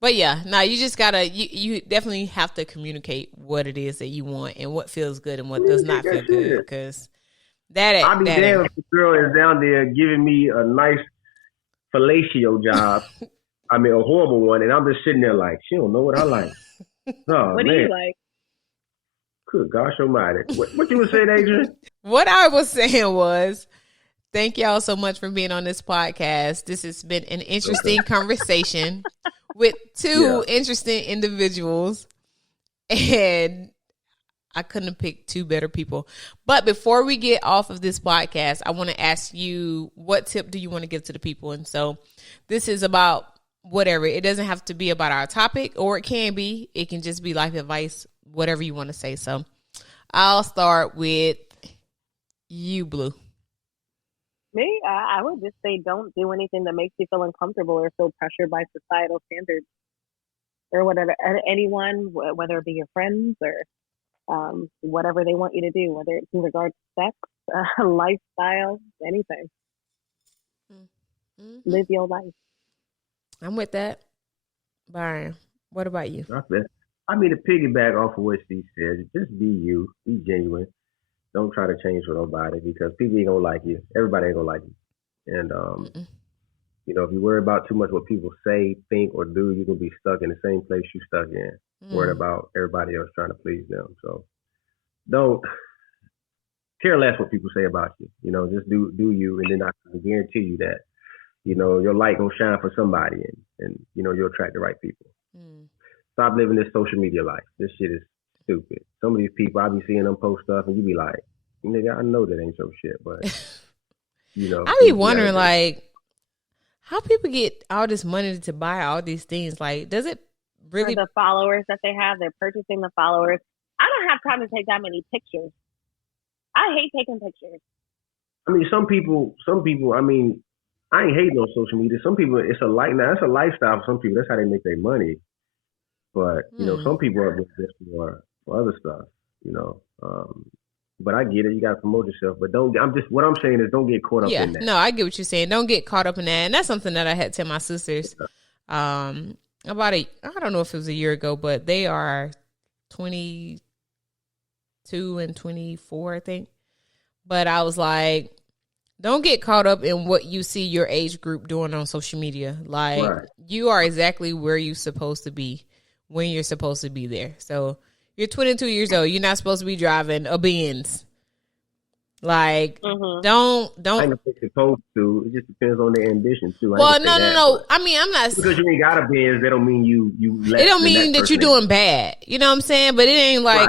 But yeah, no, you just gotta, you definitely have to communicate what it is that you want and what feels good and what does not feel good. Because I'll be damned if the girl is down there giving me a nice fellatio job. I mean, a horrible one. And I'm just sitting there like, she don't know what I like. Oh, what man. do you like? Good gosh almighty. What you were saying, Adrian? What I was saying was, thank y'all so much for being on this podcast. This has been an interesting conversation with two interesting individuals. And I couldn't have picked two better people. But before we get off of this podcast, I want to ask you, what tip do you want to give to the people? And so this is about whatever. It doesn't have to be about our topic, or it can be. It can just be life advice, whatever you want to say. So I'll start with you, Blue. Me? I would just say don't do anything that makes you feel uncomfortable or feel pressured by societal standards or whatever. Anyone, whether it be your friends or whatever they want you to do, whether it's in regards to sex, lifestyle, anything. Mm-hmm. Live your life. I'm with that. Byron, what about you? I mean, to piggyback off of what she said, just be you, be genuine. Don't try to change for nobody because people ain't gonna like you. Everybody ain't gonna like you. And you know, if you worry about too much what people say, think, or do, you're gonna be stuck in the same place you stuck in, worried about everybody else trying to please them. So don't care less what people say about you. You know, just do you, and then I can guarantee you that, you know, your light gonna shine for somebody, and you know, you'll attract the right people. Stop living this social media life. This shit is stupid. Some of these people, I be seeing them post stuff, and you be like, nigga, I know that ain't your shit, but you know, I be wondering like how people get all this money to buy all these things. Like, does it really? For the followers that they have, they're purchasing the followers. I don't have time to take that many pictures. I hate taking pictures. I mean, some people. I mean, I ain't hating on social media. Some people, it's a lifestyle for some people. That's how they make their money. But you know, some people are just for other stuff. You know, but I get it. You got to promote yourself, but don't. What I'm saying is, don't get caught up in that. No, I get what you're saying. Don't get caught up in that, and that's something that I had to tell my sisters. I don't know if it was a year ago, but they are 22 and 24, I think. But I was like, don't get caught up in what you see your age group doing on social media. Like, you are exactly where you're supposed to be when you're supposed to be there. So you're 22 years old. You're not supposed to be driving a Benz. Like, don't. I ain't supposed to. It just depends on their ambition too. Well, no. I mean, I'm not because you ain't got a Benz. That don't mean you. It don't mean that you're doing bad. You know what I'm saying? But it ain't like,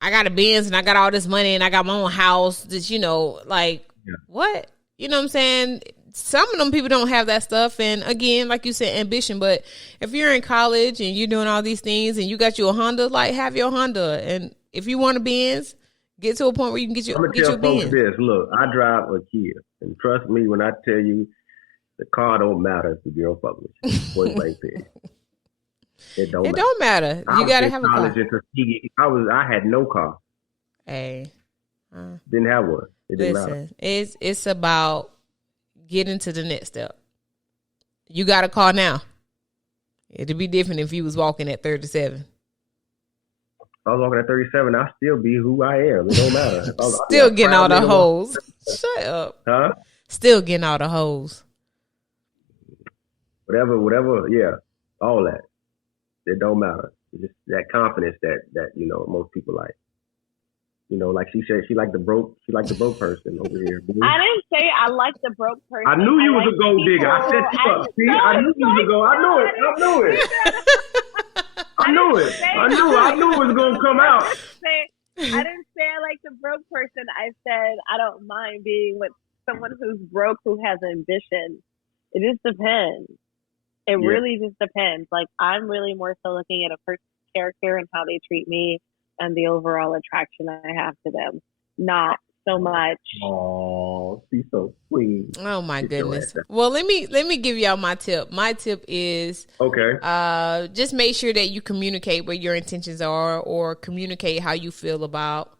I got a Benz and I got all this money and I got my own house. That, you know, like what? You know what I'm saying? Some of them people don't have that stuff. And again, like you said, ambition. But if you're in college and you're doing all these things and you got your Honda, like, have your Honda. And if you want a Benz, get to a point where you can get your Benz. Look, I drive a Kia. And trust me when I tell you, the car don't matter if the girl fuck with you. Point blank period. It don't matter. You got to have a car. I had no car. Hey. Didn't have one. It didn't matter. It's about getting to the next step. You got a car now. It'd be different if you was walking at 37. I was walking at 37. I'll still be who I am. It don't matter. Still getting all the hoes. Shut up. Huh? Still getting all the hoes. Whatever. Yeah, all that. It don't matter. It's just that confidence that you know most people like. You know, like she said, she liked the broke person over here. I didn't say I like the broke person. I knew you was a gold digger. I set you up. See, I knew you was a gold. I knew it. I knew it was gonna come out. I didn't say I like the broke person. I said I don't mind being with someone who's broke who has ambition. It just depends. It really just depends. Like, I'm really more so looking at a person's character and how they treat me and the overall attraction I have to them. Not so much. Oh, she's so sweet. Oh my goodness. Well, let me give y'all my tip. My tip is just make sure that you communicate what your intentions are, or communicate how you feel about,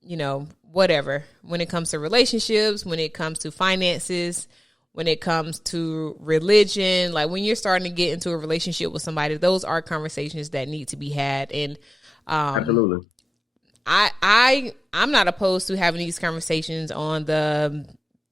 you know, whatever. When it comes to relationships, when it comes to finances, when it comes to religion, like when you're starting to get into a relationship with somebody, those are conversations that need to be had. And absolutely. I'm not opposed to having these conversations on the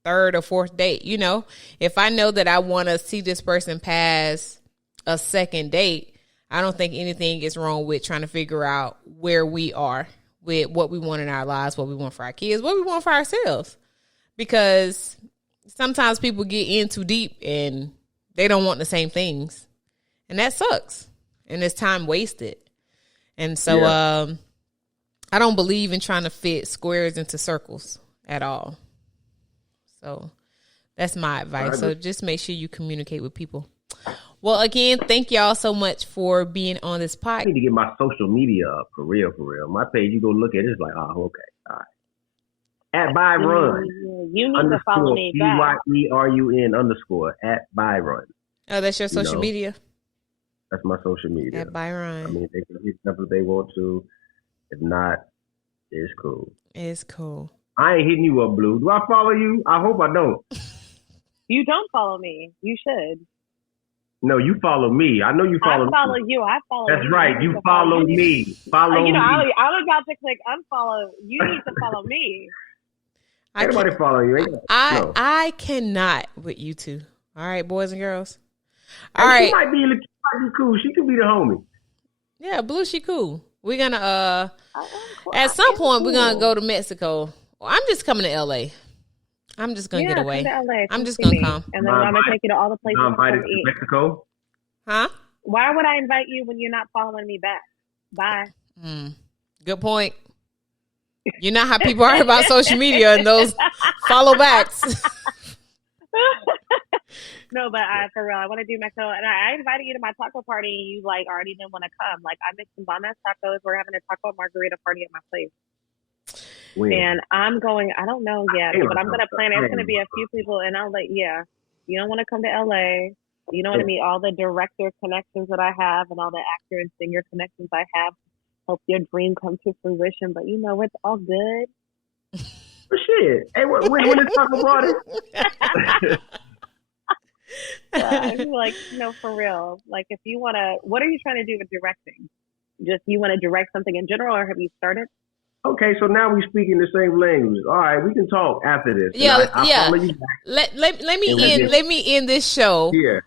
third or fourth date. You know, if I know that I want to see this person past a second date, I don't think anything is wrong with trying to figure out where we are with what we want in our lives, what we want for our kids, what we want for ourselves. Because sometimes people get in too deep and they don't want the same things. And that sucks. And it's time wasted. And so, I don't believe in trying to fit squares into circles at all. So that's my advice. So just make sure you communicate with people. Well, again, thank y'all so much for being on this podcast. I need to get my social media up for real. My page, you go look at it, it's like, oh, okay. All right. At Byron. You need to follow me back. BYERUN _ at Byron. Oh, that's your social media? That's my social media. At Byron. I mean, they can hit up if they want to. If not, it's cool. It's cool. I ain't hitting you up, Blue. Do I follow you? I hope I don't. You don't follow me. You should. No, you follow me. I know you follow me. I follow you. I follow you. That's right. You follow me. Follow me. I was about to click unfollow. You need to follow me. Everybody follow you. I cannot with you two. All right, boys and girls. All right. She might be cool. She could be the homie. Yeah, Blue, she cool. We're gonna at some point we're gonna go to Mexico. Well, I'm just coming to LA. I'm just gonna get away. Come to LA. I'm just gonna come. And then I'm gonna take you to all the places I'm invited to Mexico. Huh? Why would I invite you when you're not following me back? Bye. Good point. You know how people are about social media and those follow backs. No, but for real, I want to do Mexico, and I invited you to my taco party, and you like already didn't want to come. Like, I made some bomb ass tacos. We're having a taco margarita party at my place, and I'm going. I don't know yet, but I'm gonna plan. It's gonna be a few people, and I'll let. Yeah, you don't want to come to LA. You don't want to meet all the director connections that I have, and all the actor and singer connections I have. Hope your dream comes to fruition, but you know it's all good. Shit. Hey, when is taco party? Like, no, for real. Like, if you want to, what are you trying to do with directing? Just, you want to direct something in general, or have you started? Okay, so now we speak in the same language. All right, we can talk after this. Yeah. Let me end this show. Yeah.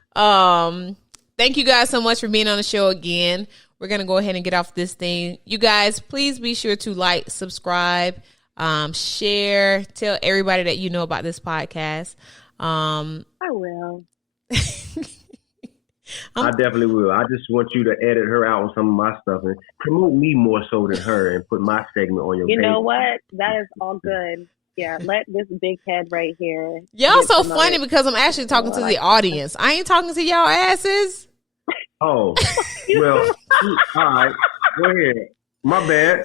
Thank you guys so much for being on the show again. We're gonna go ahead and get off this thing. You guys, please be sure to like, subscribe, share, tell everybody that you know about this podcast. I will. I definitely will. I just want you to edit her out on some of my stuff and promote me more so than her, and put my segment on your page. You know what? That is all good. Yeah, let this big head right here. Y'all so funny because I'm actually talking to the audience. I ain't talking to y'all asses. Oh, well, all right. Go ahead. My bad.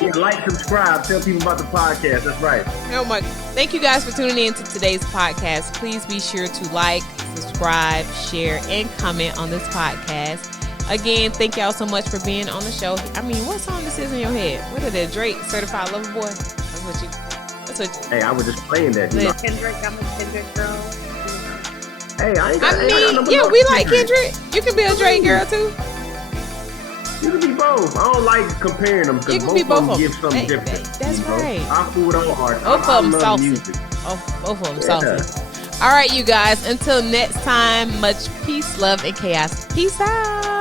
Yeah, like, subscribe, tell people about the podcast. That's right. Oh my! Thank you guys for tuning in to today's podcast. Please be sure to like, subscribe, share, and comment on this podcast. Again, thank y'all so much for being on the show. I mean, what song this is in your head? What is it? Drake, Certified Lover Boy? That's what you. Hey, I was just playing that. You know? Kendrick, I'm a Kendrick girl. Hey, we like Kendrick. You can be a Drake girl too. You can be both. I don't like comparing them because both of them give something different. That's right. I fool with all artists. Both of them saucy. Both of them saucy. All right, you guys. Until next time, much peace, love, and chaos. Peace out.